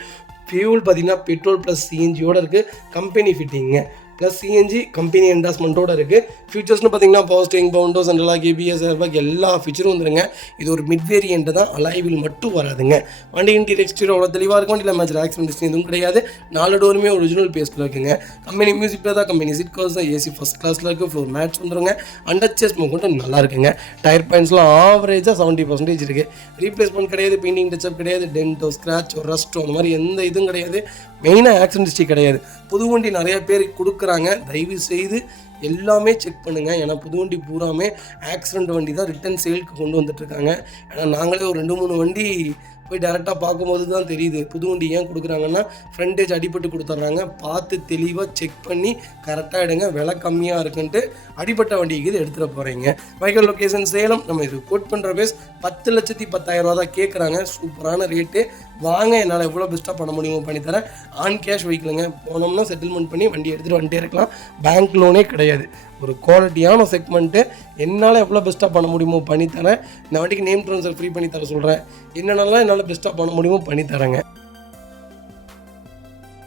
ஃபியூல் பார்த்தீங்கன்னா பெட்ரோல் ப்ளஸ் சிஎன்ஜியோடு இருக்குது. கம்பெனி ஃபிட்டிங்க ப்ளஸ் சிஎன்ஜி கம்பெனி என்டாஸ்மெண்ட்டோடு இருக்குது. ஃபியூச்சர்ஸ்னு பார்த்தீங்கன்னா power steering, power window, central lock, ABS, airbag எல்லா ஃபீச்சரும் வந்துருங்க. இது ஒரு மிட் வேரியண்ட்டு தான். அலாய்வில் மட்டும் வராதுங்க. வண்டி இன்டீரியர் எக்ஸ்டீரியர் அவ்வளோ தெளிவாக இருக்கும். வண்டியில் மேஜர் ஆக்சிடென்ட் ஹிஸ்ட்ரி எதுவும் கிடையாது. 4 டோருமே ஒரிஜினல் பேஸ்ட்டில் இருக்குங்க. கம்பெனி மியூசிக்கில் தான். கம்பெனி சீட் கவர்ஸ் தான். ஏசி ஃபஸ்ட் கிளாஸில் இருக்குது. ஃப்ளோர் மேட்ச் வந்துருங்க. அண்டர்சேஸ் மட்டும் நல்லா இருக்குங்க. டயர் பாயிண்ட்ஸ்லாம் ஆவரேஜாக 70% இருக்குது. ரீப்ளேஸ்மெண்ட் கிடையாது, பெயிண்டிங் டச்சப் கிடையாது, டென்ட்டோ, ஸ்க்ராச்சோ, ரஸ்ட்டோ அந்த மாதிரி எந்த இதுவும் கிடையாது. மெயினாக ஆக்சிடென்ட் ஹிஸ்ட்ரி கிடையாது. புது வண்டி நிறைய பேர் கொடுக்குறாங்க. தயவு செய்து எல்லாமே செக் பண்ணுங்கள். ஏன்னா புது வண்டி பூராமே ஆக்சிடென்ட் வண்டி தான் ரிட்டன் சேலுக்கு கொண்டு வந்துட்டுருக்காங்க. ஏன்னா நாங்களே ஒரு 2-3 வண்டி போய் டேரெக்டாக பார்க்கும்போது தான் தெரியுது புது வண்டி ஏன் கொடுக்குறாங்கன்னா ஃப்ரண்டேஜ் அடிபட்டு கொடுத்துட்றாங்க. பார்த்து தெளிவாக செக் பண்ணி கரெக்டாக எடுங்க. விலை கம்மியாக இருக்குன்ட்டு அடிப்பட்ட வண்டிக்கு இது எடுத்துகிட்டு போகிறீங்க. Vehicle location Salem. நம்ம இது கோட் பண்ணுற பேஸ் 10,10,000 தான் கேட்குறாங்க. சூப்பரான ரேட்டு. வாங்க, என்னால் எவ்வளோ பெஸ்ட்டாக பண்ண முடியுமோ பண்ணித்தரேன். ஆன் கேஷ் வெஹிக்கிளுங்க. போனோம்னா செட்டில்மெண்ட் பண்ணி வண்டி எடுத்துகிட்டு வந்துட்டே இருக்கலாம். பேங்க் லோனே கிடையாது. ஒரு குவாலிட்டியான செக்மெண்ட்டு. என்னால் எவ்வளோ பெஸ்ட்டாக பண்ண முடியுமோ பண்ணித்தரேன். இந்த வண்டிக்கு நேம் ட்ரான்ஸ்ஃபர் ஃப்ரீ பண்ணி தர சொல்கிறேன். என்னென்னலாம் என்னால் பெஸ்ட்டாக பண்ண முடியுமோ பண்ணித்தரேங்க.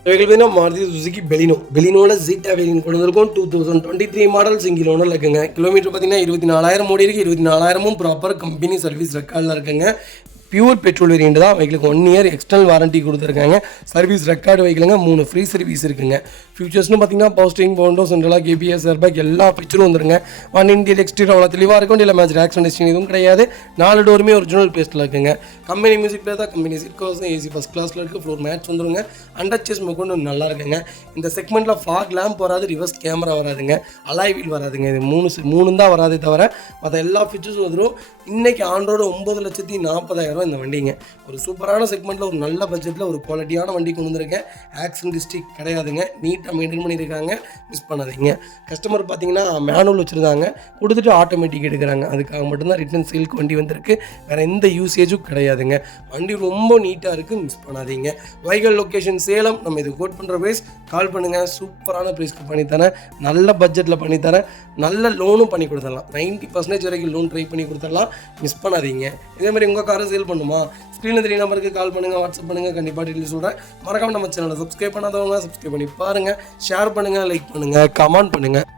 வெஹிக்கிள் பார்த்தீங்கன்னா மாருதி சுசுகி பெலினோவில் ஜீட்டா வேரியன்ட் கொண்டு வந்திருக்கும். 2023 மாடல் சிங்கிள் ஓனர் இருக்குங்க. கிலோமீட்டர் பார்த்தீங்கன்னா 24,000 ஓடி இருக்குது. 24,000 ப்ராப்பர் கம்பெனி சர்வீஸ் ரெக்கார்டில் இருக்குங்க. பியூர் பெட்ரோல் வேரியண்ட் தான். வெஹிக்கிளுக்கு 1 இயர் எக்ஸ்டர்னல் வாரண்டி கொடுத்துருக்காங்க. சர்வீஸ் ரெக்கார்டு வெஹிக்கிளுங்க. 3 ஃப்ரீ சர்வீஸ் இருக்குங்க. ஃபியூச்சர்ஸ்னு பார்த்தீங்கன்னா power steering, power window, central lock, KBS, airbag எல்லா ஃபீச்சரும் வந்துருங்க. 1 இன்டீரியர் எக்ஸ்டீரியர் அவ்வளோ தெளிவாக இருக்கும். இல்லை மேட்ச் ஆக்சிடென்ட் எதுவும் கிடையாது. 4 டோருமே ஒரிஜினல் பேஸ்ட்டில் இருக்குங்க. கம்பெனி மியூசிக் பிளேயர் தான். Company seat covers AC first கிளாஸில் இருக்குது. ஃப்ளோர் மேட்ச் வந்துருங்க. அண்டர்ச்சேஸ் கொண்டு நல்லா இருக்குங்க. இந்த செக்மெண்ட்டில் ஃபாக் லேம்ப் வராது, ரிவர்ஸ் கேமரா வராதுங்க, அலாய் வீல் வராதுங்க. இது மூணு தான் வராதே தவிர மற்ற எல்லா ஃபீச்சர்ஸும் வந்துடும். இன்றைக்கி ஆண்ட்ராய்டு 9,40,000 இந்த வண்டிங்க. ஒரு சூப்பரான செக்மெண்ட்டில் ஒரு நல்ல பட்ஜெட்டில் ஒரு குவாலிட்டியான வண்டி கொண்டு வந்திருக்கேன். ஆக்சிடென்ட் ஹிஸ்ட்ரி கிடையாதுங்க. நீட்டாக மெயின்டைன் பண்ணியிருக்காங்க. மிஸ் பண்ணாதீங்க. கஸ்டமர் பார்த்தீங்கன்னா மேனுவல் வச்சுருந்தாங்க, கொடுத்துட்டு ஆட்டோமேட்டிக் எடுக்கிறாங்க. அதுக்காக மட்டும்தான் ரிட்டன் சேலுக்கு வண்டி வந்திருக்கு. வேறு எந்த யூசேஜும் கிடையாதுங்க. வண்டி ரொம்ப நீட்டாக இருக்குது. மிஸ் பண்ணாதீங்க. Vehicle location Salem. நம்ம இது கோட் பண்ணுற ப்ரைஸ் கால் பண்ணுங்கள். சூப்பரான ப்ரைஸ்க்கு பண்ணித்தரேன். நல்ல பட்ஜெட்டில் பண்ணித்தரேன். நல்ல லோனும் பண்ணி கொடுத்துடலாம். 90% வரைக்கும் லோன் ட்ரை பண்ணி கொடுத்துடலாம். மிஸ் பண்ணாதீங்க. இதே மாதிரி உங்கள் காரை சேல் பண்ணுமா? ஸ்க்ரீனில் 3 நம்பருக்கு கால் பண்ணுங்கள், வாட்ஸ்அப் பண்ணுங்கள். கண்டிப்பாக டீட்டெயில் சொல்கிறேன். மறக்காம நம்ம சேனலை சப்ஸ்கிரைப் பண்ணாதவங்க சப்ஸ்கிரைப் பண்ணி பாருங்கள். ஷேர் பண்ணுங்கள், லைக் பண்ணுங்கள், கமெண்ட் பண்ணுங்கள்.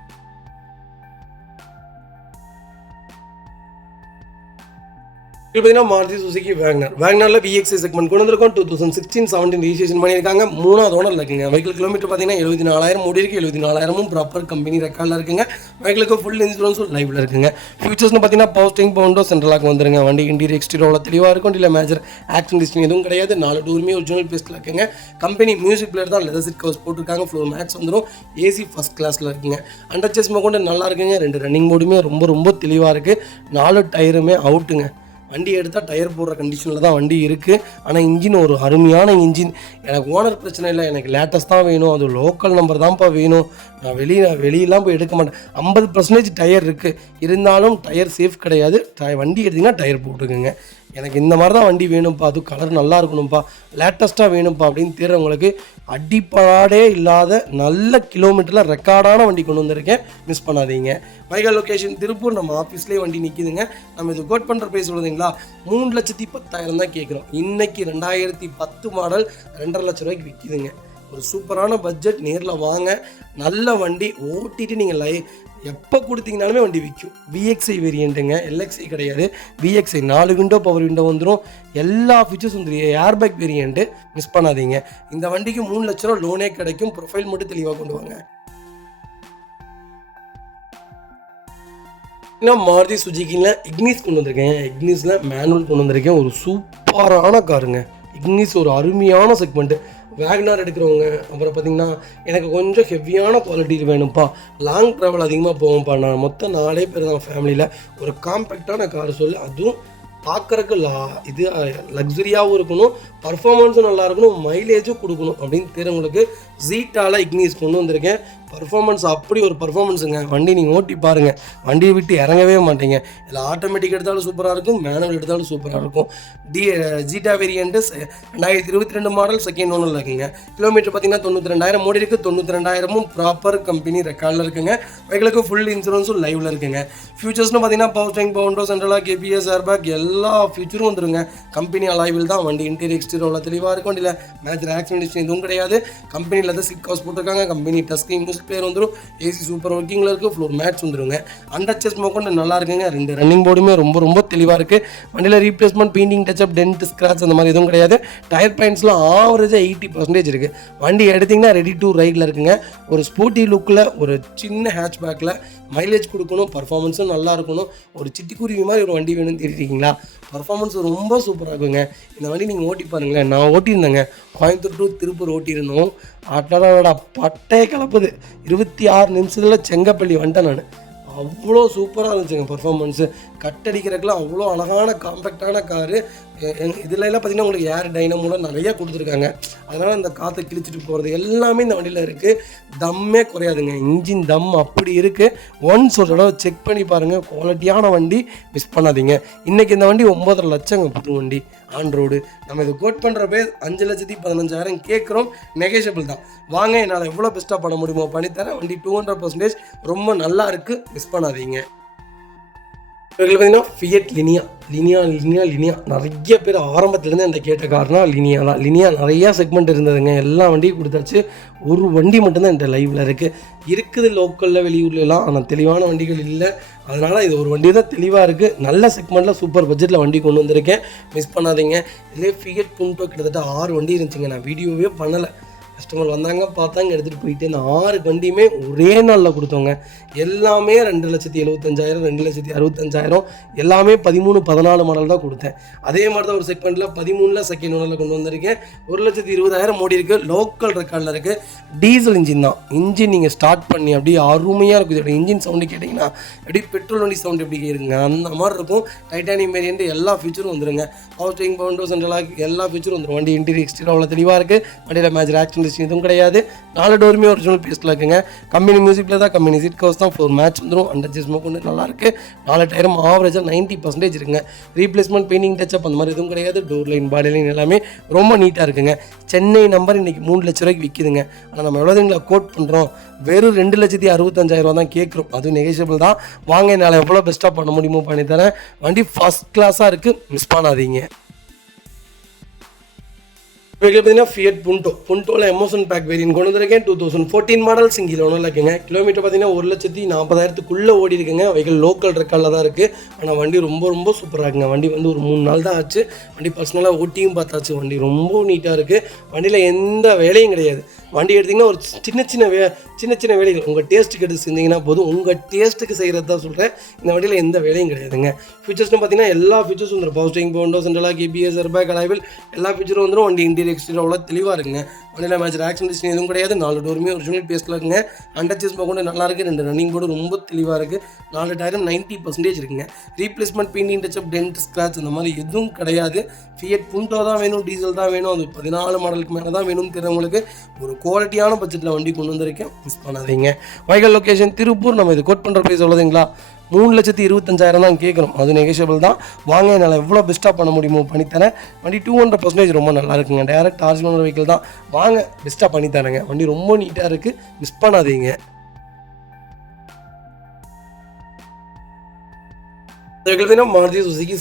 இது பார்த்தீங்கன்னா மாருதி சுசுகி வேக்னரில் VXI செக்மெண்ட் கொண்டு வந்திருக்கோம். 2016-17 ரிஜிஸ்ட்ரேஷன் பண்ணியிருக்காங்க. 3வது ஓனர் இருக்குங்க. வெஹிக்கிள் கிலோமீட்டர் பார்த்தீங்கன்னா 74,000 ஓடி இருக்குது. 74,000 ப்ராப்பர் கம்பெனி ரெக்கார்டில் இருக்குங்க. வெஹிக்கிளுக்கு ஃபுல் இன்சூரன்ஸும் லைவில் இருக்குங்க. ஃபியூச்சர்ஸ்னு பார்த்தீங்கன்னா பவர் ஸ்டீரிங், பவுண்டோ, சென்ட்ரலாக வந்துருங்க. வண்டி இன்டீரியர் எக்ஸ்டீரியர் அவ்வளோ தெளிவாக இருக்கும். இல்லை மேஜர் ஆக்சிடென்ட் ஹிஸ்ட்ரி எதுவும் கிடையாது. 4 டோருமே ஒரிஜினல் பேஸ்ட்டில் இருக்குங்க. கம்பெனி மியூசிக் பிளேயர் தான். லெதர் சீட் கவர்ஸ் போட்டிருக்காங்க. ஃப்ளோர் மேட்ச் வந்துடும். ஏசி ஃபஸ்ட் கிளாஸில் இருக்குங்க. அண்டர்ச்சேஸ் கொண்டு நல்லா இருக்குங்க. 2 ரன்னிங் போர்டுமே ரொம்ப தெளிவாக இருக்குது. 4 டயருமே அவுட்டுங்க. வண்டி எடுத்தால் டயர் போடுற கண்டிஷனில் தான் வண்டி இருக்குது. ஆனால் இன்ஜின் ஒரு அருமையான இன்ஜின். எனக்கு ஓனர் பிரச்சனை இல்லை. எனக்கு லேட்டஸ்ட் தான் வேணும். அது லோக்கல் நம்பர் தான்ப்பா வேணும். நான் வெளியெல்லாம் போய் எடுக்க மாட்டேன். 50% டயர் இருக்குது. இருந்தாலும் டயர் சேஃப் கிடையாது. வண்டி எடுத்திங்கன்னா டயர் போட்டுக்குங்க. எனக்கு இந்த மாதிரி தான் வண்டி வேணும்ப்பா, அது கலர் நல்லா இருக்கணும்ப்பா, லேட்டஸ்ட்டாக வேணும்ப்பா அப்படின்னு தேடுறவங்களுக்கு அடிப்படாடே இல்லாத நல்ல கிலோமீட்டரில் ரெக்கார்டான வண்டி கொண்டு வந்திருக்கேன். மிஸ் பண்ணாதீங்க. Vehicle location Tiruppur. நம்ம ஆஃபீஸ்லேயே வண்டி நிற்கிதுங்க. நம்ம இது கோட் பண்ணுற ப்ரைஸ் சொல்லுறீங்களா? 3,10,000 தான் கேட்குறோம். இன்றைக்கி 2010 மாடல் 2.5 லட்ச ரூபாய்க்கு விற்கிதுங்க. ஒரு சூப்பரான பட்ஜெட். நேரில் வாங்க. நல்ல வண்டி ஓட்டிட்டு நீங்கள் எப்போ கொடுத்தீங்கனாலுமே வண்டி விற்கும். VXI வேரியண்ட்டுங்க, LXI கிடையாது. VXI 4 விண்டோ பவர் விண்டோ வந்துடும். எல்லா ஃபீச்சர்ஸ் வந்துடும். Airbag variant. மிஸ் பண்ணாதீங்க. இந்த வண்டிக்கு 3 லட்ச ரூபா லோனே கிடைக்கும். ப்ரொஃபைல் மட்டும் தெளிவாக கொண்டு வாங்க. மாருதி சுசுகியில் இக்னிஸ் கொண்டு வந்திருக்கேன். இக்னிஸில் மேனுவல் கொண்டு வந்திருக்கேன். ஒரு சூப்பரான காருங்க. இக்னிஸ் ஒரு அருமையான செக்மெண்ட்டு. வேக்னார் எடுக்கிறவங்க, அப்புறம் பார்த்திங்கன்னா எனக்கு கொஞ்சம் ஹெவியான குவாலிட்டி வேணும்ப்பா, லாங் ட்ராவல் அதிகமாக போவோம்ப்பா, நான் மொத்தம் 4 பேர் தான் ஃபேமிலியில், ஒரு காம்பேக்டான கார் சொல்லி, அதுவும் பார்க்குறக்கு இது லக்ஸரியாகவும் இருக்கணும், பர்ஃபார்மன்ஸும் நல்லா இருக்கணும், மைலேஜும் கொடுக்கணும் அப்படின்னு தெரிஞ்சவங்களுக்கு ஜீட்டாவில் இக்னிஸ் கொண்டு வந்திருக்கேன். பர்ஃபார்மன்ஸ் அப்படி ஒரு பர்ஃபார்மன்ஸுங்க. வண்டி நீங்கள் ஓட்டி பாருங்கள், வண்டியை விட்டு இறங்கவே மாட்டீங்க. இதில் ஆட்டோமேட்டிக் எடுத்தாலும் சூப்பராக இருக்கும், மேனுவல் எடுத்தாலும் சூப்பராக இருக்கும். ஜீட்டா வேரியண்ட்டு 2022 மாடல் செகண்ட் ஓனரில் இருக்குங்க. கிலோமீட்டர் பார்த்தீங்கன்னா 92,000 ஓடி இருக்குது. 92,000 ப்ராப்பர் கம்பெனி ரெக்கார்டில் இருக்குங்க. வெஹிக்கிளுக்கு ஃபுல் இன்சூரன்ஸும் லைவில் இருக்குங்க. ஃபியூச்சர்ஸ்னு பார்த்தீங்கன்னா power steering, power window, central lock, KBS, airbag எல்லா ஃபியூச்சரும் வந்துருங்க. கம்பெனி அலாய்வில் தான். வண்டி இன்டீரியர் எக்ஸ்டீரியர் அவ்வளோ தெளிவாக இருக்கும். வண்டியில் மேஜர் ஆக்சிடென்ட் எதுவும் கிடையாது. கம்பெனியில் தான் சீட் கவர்ஸ் போட்டிருக்காங்க. Company touch screen music player வந்துடும். ஏசி சூப்பர் ஒர்க்கிங்கில் இருக்குது. ஃப்ளோர் மேட்ச் வந்துருங்க. அண்டர்ச்சேஸ் கொண்டு நல்லா இருக்குங்க. 2 ரன்னிங் போர்டுமே ரொம்ப தெளிவாக இருக்குது. வண்டியில் replacement, painting, touch up, dent, scratch அந்த மாதிரி எதுவும் கிடையாது. டயர் பாயிண்ட்ஸ்லாம் ஆவரேஜாக 80% இருக்குது. வண்டி எடுத்திங்கன்னா ரெடி டு ரைடில் இருக்குங்க. ஒரு ஸ்போர்ட்டி லுக்கில், ஒரு சின்ன ஹேட்ச்பேக்கில் மைலேஜ் கொடுக்கணும், பர்ஃபார்மன்ஸும் நல்லா இருக்கணும். ஒரு சிட்டிக்குருவி மாதிரி ஒரு வண்டி வேணும்னு தெரிஞ்சிருக்கீங்களா? பர்ஃபார்மன்ஸ் ரொம்ப சூப்பராக இருக்குங்க. இந்த வண்டி நீங்கள் ஓட்டி பாருங்களேன். நான் ஓட்டியிருந்தேங்க, கோயம்புத்தூர் டு திருப்பூர் ஓட்டியிருந்தோம். அட்டடா பட்டையை கலப்புது. 26 நிமிஷத்தில் செங்கப்பள்ளி வந்துட்டேன் நான். அவ்வளோ சூப்பராக இருந்துச்சுங்க பர்ஃபார்மன்ஸு. கட்டடிக்கிறதுக்குலாம் அவ்வளோ அழகான காம்பேக்டான காரு. இதில் எல்லாம் பார்த்திங்கன்னா உங்களுக்கு ஏர் டைனமோலாம் நிறையா கொடுத்துருக்காங்க. அதனால் அந்த காற்றை கிழிச்சிட்டு போகிறது எல்லாமே இந்த வண்டியில் இருக்குது. தம்மே குறையாதுங்க. இன்ஜின் தம் அப்படி இருக்குது. ஒன்ஸ் ஒரு தடவை செக் பண்ணி பாருங்கள். குவாலிட்டியான வண்டி, மிஸ் பண்ணாதீங்க. இன்றைக்கி இந்த வண்டி 9.5 லட்சங்க புது வண்டி ஆன் ரோடு. நம்ம இது கோட் பண்ணுற பேர் 5,15,000 கேட்குறோம். நெகோஷியபிள் தான். வாங்க, என்னால் எவ்வளோ பெஸ்ட்டாக பண்ண முடியுமோ பண்ணித்தரேன். வண்டி 200% ரொம்ப நல்லா இருக்குது, மிஸ் பண்ணாதீங்க. இதில் பார்த்தீங்கன்னா ஃபியட் லினியா நிறைய பேர் ஆரம்பத்துலேருந்து என்கிட்ட கேட்ட காரணம் லினியா தான். லினியா நிறையா செக்மெண்ட் இருந்ததுங்க. எல்லா வண்டியும் கொடுத்தாச்சு. ஒரு வண்டி மட்டும்தான் என்கிட்ட லைவில் இருக்குது லோக்கலில் வெளியூர்லாம். ஆனால் தெளிவான வண்டிகள் இல்லை. அதனால் இது ஒரு வண்டி தான் தெளிவாக இருக்குது. நல்ல செக்மெண்ட்டில் சூப்பர் பட்ஜெட்டில் வண்டி கொண்டு வந்திருக்கேன், மிஸ் பண்ணாதீங்க. இதுலேயே ஃபியட் புண்டோ கிட்டத்தட்ட 6 வண்டி இருந்துச்சுங்க. நான் வீடியோவே பண்ணலை. கஸ்டமர் வந்தாங்க, பார்த்தாங்க, எடுத்துகிட்டு போயிட்டு இந்த 6 வண்டியுமே ஒரே நாளில் கொடுத்தோங்க. எல்லாமே 2,75,000, 2,65,000, எல்லாமே 13, 14 மாடல் தான் கொடுத்தேன். அதே மாதிரி தான் ஒரு செக்மெண்ட்டில் 13 செகண்ட் ஓனரில் கொண்டு வந்திருக்கேன். 1,20,000 ஓடி இருக்குது. லோக்கல் ரெக்கார்டில் இருக்குது. டீசல் இன்ஜின் தான். இன்ஜின் நீங்கள் ஸ்டார்ட் பண்ணி அப்படியே அருமையாக இருக்குது. இதோட இன்ஜின் சவுண்டு கேட்டிங்கன்னா எப்படி பெட்ரோல் வண்டி சவுண்டு எப்படி இருக்குங்க அந்த மாதிரி இருக்கும். டைட்டானியம் வேரியன்ட் எல்லா ஃபீச்சரும் வந்துருங்க. பவர் ஸ்டீரிங், பவுண்டோ, சென்ட்ரலாக் எல்லா ஃபீச்சரும் வந்துடும். வண்டி இன்டீரியர் எக்ஸ்டீரியர் அவ்வளோ தெளிவாக இருக்குது. வண்டியில் மேஜர் ஆக்ஷன் இதுவும் கிடையாது. 4 டோருமே ஒரிஜினல் பேஸ்ட்டில் இருக்குங்க. கம்பெனி மியூசிக்கில் தான், கம்பெனி சீட் கவர்ஸ் தான். 4 மேட்ச் வந்துடும். அண்டர் ஸ்மோக் கொண்டு நல்லாயிருக்கு. 4 டயரும் ஆவரேஜாக 90% இருக்குங்க. ரீப்ளேஸ்மெண்ட், பெயிண்டிங், டச்சப் அந்த மாதிரி எதுவும் கிடையாது. டோர் லைன், பாடி லைன் எல்லாமே ரொம்ப நீட்டாக இருக்குங்க. சென்னை நம்பர் இன்றைக்கி 3 லட்ச ரூபாய்க்கு விற்கிதுங்க. ஆனால் நம்ம எவ்வளோதுங்களா கோட் பண்ணுறோம்? வெறும் 2,65,000 தான் கேட்குறோம். அதுவும் நெகோஷியபிள் தான். வாங்க, என்னால் எவ்வளோ பெஸ்ட்டாக பண்ண முடியுமோ பண்ணித்தரேன். வண்டி ஃபஸ்ட் கிளாஸாக இருக்குது, மிஸ் பண்ணாதீங்க. வெஹிக்கிள் பார்த்தீங்கன்னா ஃபியட் புண்டோவில் எமோஷன் பேக் வேரியன்ட் கொண்டு வந்திருக்கேன். 2014 மாடல் சிங்கிள் ஓனரில் இருக்குங்க. கிலோமீட்டர் பார்த்தீங்கன்னா 1,40,000க்குள்ளே ஓடி இருக்குங்க. வெஹிக்கிள் லோக்கல் ரெக்கார்டில் தான் இருக்குது. ஆனால் வண்டி ரொம்ப சூப்பராக இருக்குங்க. வண்டி வந்து ஒரு 3 நாள் தான் ஆச்சு. வண்டி பர்சனலாக ஓட்டியும் பார்த்தாச்சு. வண்டி ரொம்ப நீட்டாக இருக்குது. வண்டியில் எந்த வேலையும் கிடையாது. வண்டி எடுத்திங்கன்னா ஒரு சின்ன சின்ன வேலைகள் உங்கள் டேஸ்ட்டுக்கு எடுத்து செஞ்சிங்கன்னா போதும். உங்கள் டேஸ்ட்டுக்கு செய்கிறது தான் சொல்கிறேன். இந்த வண்டியில் எந்த வேலையும் கிடையாதுங்க. ஃபீச்சர்ஸ்னு பார்த்தீங்கன்னா எல்லா ஃபீச்சர்ஸும் வந்துடும். Power steering, power window, central lock, ABS, airbag, alloy wheel எல்லா ஃபீச்சரும் வந்துடும். வண்டி இன்டீரியர் எக்ஸ்டீரியர் அவ்வளோ தெளிவாக இருக்குங்க. வண்டியில் மேஜர் ஆக்சிடென்ட் எதுவும் கிடையாது. 4 டோருமே ஒரிஜினல் பேஸ்ட்டில் இருக்குங்க. அண்டர் சேஸ் கொண்டு நல்லா இருக்குது. 2 ரன்னிங் போர்டு ரொம்ப தெளிவாக இருக்குது. 4 டயரும் 90% இருக்குங்க. Replacement, painting, touch up, dent, scratch அந்த மாதிரி எதுவும் கிடையாது. ஃபியட் புண்டோ தான் வேணும், டீசல் தான் வேணும், அது 14 மாடலுக்கு மேலே தான் வேணும்னு தெரிஞ்சவங்களுக்கு ஒரு குவாலிட்டியான பட்ஜெட்டில் வண்டி கொண்டு வந்திருக்கேன், மிஸ் பண்ணாதீங்க. வைகல் லொக்கேஷன் திருப்பூர். நம்ம இது கோட் பண்ணுற ப்ரைஸ் எவ்வளோதுங்களா? 3,25,000 தான் கேட்குறோம். அது நெகோஷியபிள் தான். வாங்க, என்னால் எவ்வளோ பெஸ்ட்டாக பண்ண முடியுமோ பண்ணித்தரேன். வண்டி 200% ரொம்ப நல்லா இருக்குங்க. டேரக்ட் ஆர்ஜினல் வெஹிக்கிள் தான். வாங்க, பெஸ்ட்டாக பண்ணித்தரேங்க. வண்டி ரொம்ப நீட்டாக இருக்குது, மிஸ் பண்ணாதீங்க. மாருதி சுசுகி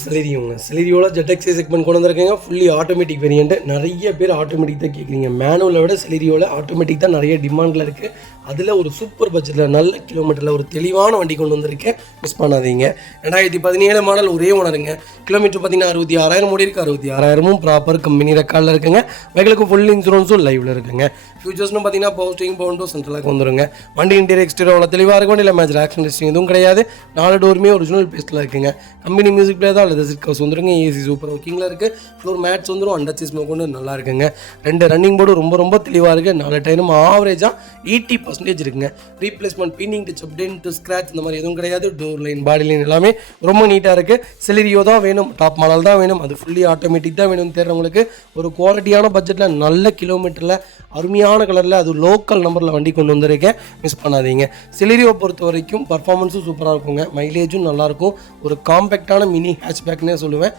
செலரியோவில் ஜெட்எக்ஸே செக்மெண்ட் கொண்டு வந்திருக்கேங்க. Fully automatic variant. நிறைய பேர் ஆட்டோமேட்டிக் தான் கேட்குறீங்க. மேனுவலை விட செலரியோவில் ஆட்டோமேட்டிக் தான் நிறைய டிமாண்டில் இருக்குது. அதில் ஒரு சூப்பர் பட்ஜெட்டில் நல்ல கிலோமீட்டரில் ஒரு தெளிவான வண்டி கொண்டு வந்திருக்கேன், மிஸ் பண்ணாதீங்க. 2017 மாடல் ஒரே ஓனருங்க. கிலோமீட்டர் பார்த்தீங்கன்னா 66,000 ஓடி இருக்குது. 66,000 ப்ராப்பர் கம்பெனி ரெக்கார்டில் இருக்குங்க. வெஹிக்கிளுக்கு ஃபுல் இன்சூரன்ஸும் லைவில் இருக்குங்க. ஃபியூச்சர்ஸ்னு பார்த்தீங்கன்னா பவர் ஸ்டீரிங், பவுண்டோ, சென்ட்ரலாக வந்துருங்க. வண்டி இன்டீரியர் எக்ஸ்டீரியர் அவ்வளோ தெளிவாக இருக்கும். இல்லை மேஜர் ஆக்சிடென்ட் எதுவும் கிடையாது. 4 டோருமே ஒரிஜினல் பேஸ்ட்டில் இருக்குங்க. கம்பெனி மியூசிக் பிளே தான். லெதர் சீட் கவர்ஸ் வந்துருங்க. ஏசி சூப்பர் ஒர்க்கிங்கில் இருக்குது. ஃப்ளோர் மேட்ஸ் வந்துடும். அண்டர் சேஸ் கொண்டு நல்லா இருக்குங்க. 2 ரன்னிங் போர்டு ரொம்ப தெளிவாக இருக்குது. 4 டயரும் ஆவரேஜாக 80% இருக்குங்க. Replacement, painting, touch up, dent, scratch இந்த மாதிரி எதுவும் கிடையாது. டோர் லைன், பாடி லைன் எல்லாமே ரொம்ப நீட்டாக இருக்குது. செலரியோ தான் வேணும், டாப் மாடல் தான் வேணும், அது ஃபுல்லி ஆட்டோமேட்டிக் தான் வேணும்னு தேடுறவங்களுக்கு ஒரு குவாலிட்டியான பட்ஜெட்டில் நல்ல கிலோமீட்டரில் அருமையான கலரில் அது லோக்கல் நம்பரில் வண்டி கொண்டு வந்திருக்கேன், மிஸ் பண்ணாதீங்க. செலரியோ பொறுத்த வரைக்கும் பர்ஃபார்மன்ஸும் சூப்பராக இருக்குங்க. மைலேஜும் நல்லாயிருக்கும். ஒரு காம்பேக்டான மினி ஹேட்ச்பேக்னே சொல்லுவேன்.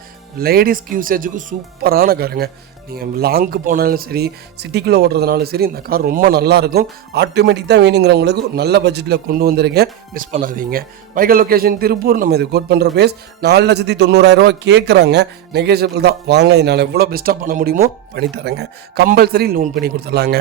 லேடிஸ்க்கு யூசேஜுக்கு சூப்பரான காருங்க. நீங்கள் லாங்க்கு போனாலும் சரி, சிட்டிக்குள்ளே ஓட்டுறதுனாலும் சரி, இந்த கார் ரொம்ப நல்லாயிருக்கும். ஆட்டோமேட்டிக் தான் வேணுங்கிறவங்களுக்கு நல்ல பட்ஜெட்டில் கொண்டு வந்திருக்கேன், மிஸ் பண்ணாதீங்க. வைகல் லொக்கேஷன் திருப்பூர். நம்ம இது கோட் பண்ணுற பேஸ் 4,90,000 கேட்குறாங்க. நெகோஷியபிள் தான். வாங்க, என்னால் எவ்வளோ பெஸ்ட்டாக பண்ண முடியுமோ பண்ணித்தரேங்க. கம்பல்சரி லோன் பண்ணி கொடுத்துடலாங்க.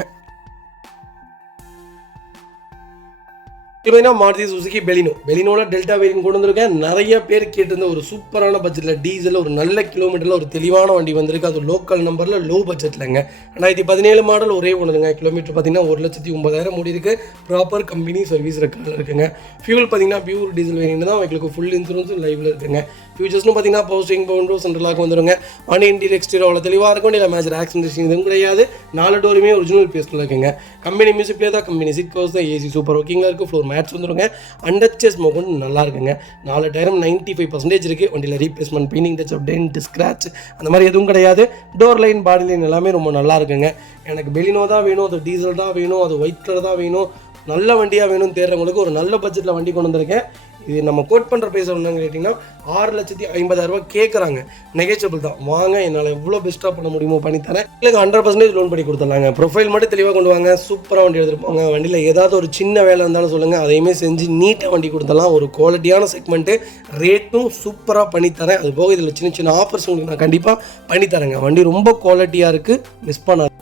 இப்போ என்ன மாருதி சுசுகி பெலினோவில் டெல்டா வேரியன்ட் கொண்டு வந்திருக்கேன். நிறைய பேர் கேட்டிருந்த ஒரு சூப்பரான பட்ஜெட்டில் டீசல் ஒரு நல்ல கிலோமீட்டரில் ஒரு தெளிவான வண்டி வந்திருக்கு. அது லோக்கல் நம்பரில் லோ பட்ஜெட்லங்க. 2017 மாடல் ஒரே ஒன்றுங்க. கிலோமீட்டர் பார்த்தீங்கன்னா 1,09,000 ஓடி இருக்கு. ப்ராப்பர் கம்பெனி சர்வீஸ் ரெக்கார்டில் இருக்குங்க. ஃபியூல் பார்த்தீங்கன்னா பியூர் டீசல் வேரியன்ட் தான். உங்களுக்கு ஃபுல் இன்சூரன்ஸும் லைவில் இருக்குங்க. ஃபியூச்சர்ஸ்னு பார்த்தீங்கன்னா பவர்ஸ்டீரிங் பவுண்டோ சென்ட்ரலாக வந்துருங்க. வண்டி இன்டீரியர் எக்ஸ்டீரியர் அவ்வளோ தெளிவாக இருக்கும். இல்லை மேஜர் ஆக்சிடென்ட் எதுவும் கிடையாது. 4 டோருமே ஒரிஜினல் பேஸ்ட்டில் இருக்குங்க. கம்பெனி மியூசிக் பிளே தான், கம்பெனி சீட் கவர்ஸ் தான், ஏசி சூப்பர் ஒர்க்கிங்கில் இருக்குது. ஃப்ளோர் மேட்ச் வந்துருங்க. அண்டர்ச்சேஸ் மோகன் நல்லா இருக்குங்க. 4 டயரும் 95% இருக்குது. வண்டியில் replacement, painting touch up, dent, scratch அந்த மாதிரி எதுவும் கிடையாது. டோர் லைன், பாடி லைன் எல்லாமே ரொம்ப நல்லா இருக்குங்க. எனக்கு பெலினோ தான் வேணும், அது டீசல் தான் வேணும், அது ஒயிட் கலர் தான் வேணும், நல்ல வண்டியாக வேணும்னு தேடுறவங்களுக்கு ஒரு நல்ல பட்ஜெட்டில் வண்டி கொண்டு வந்திருக்கேன். இது நம்ம கோட் பண்ணுற ப்ரைஸ் என்னன்னு கேட்டிங்கன்னா 6,50,000 கேட்குறாங்க. நெகோஷியபிள் தான். வாங்க, என்னால் எவ்வளோ பெஸ்ட்டாக பண்ண முடியுமோ பண்ணித்தரேன். இல்லை 100% லோன் பண்ணி கொடுத்துடலாங்க. ப்ரொஃபைல் மட்டும் தெளிவாக கொண்டு வாங்க. சூப்பராக வண்டி எடுத்துருப்பாங்க. வண்டியில் ஏதாவது ஒரு சின்ன வேலை இருந்தாலும் சொல்லுங்கள், அதையுமே செஞ்சு நீட்டாக வண்டி கொடுத்துடலாம். ஒரு குவாலிட்டியான செக்மெண்ட்டு, ரேட்டும் சூப்பராக பண்ணித்தரேன். அது போக இதில் சின்ன சின்ன ஆஃபர்ஸ் உங்களுக்கு நான் கண்டிப்பாக பண்ணித்தரேங்க. வண்டி ரொம்ப குவாலிட்டியாக இருக்குது, மிஸ் பண்ணாது.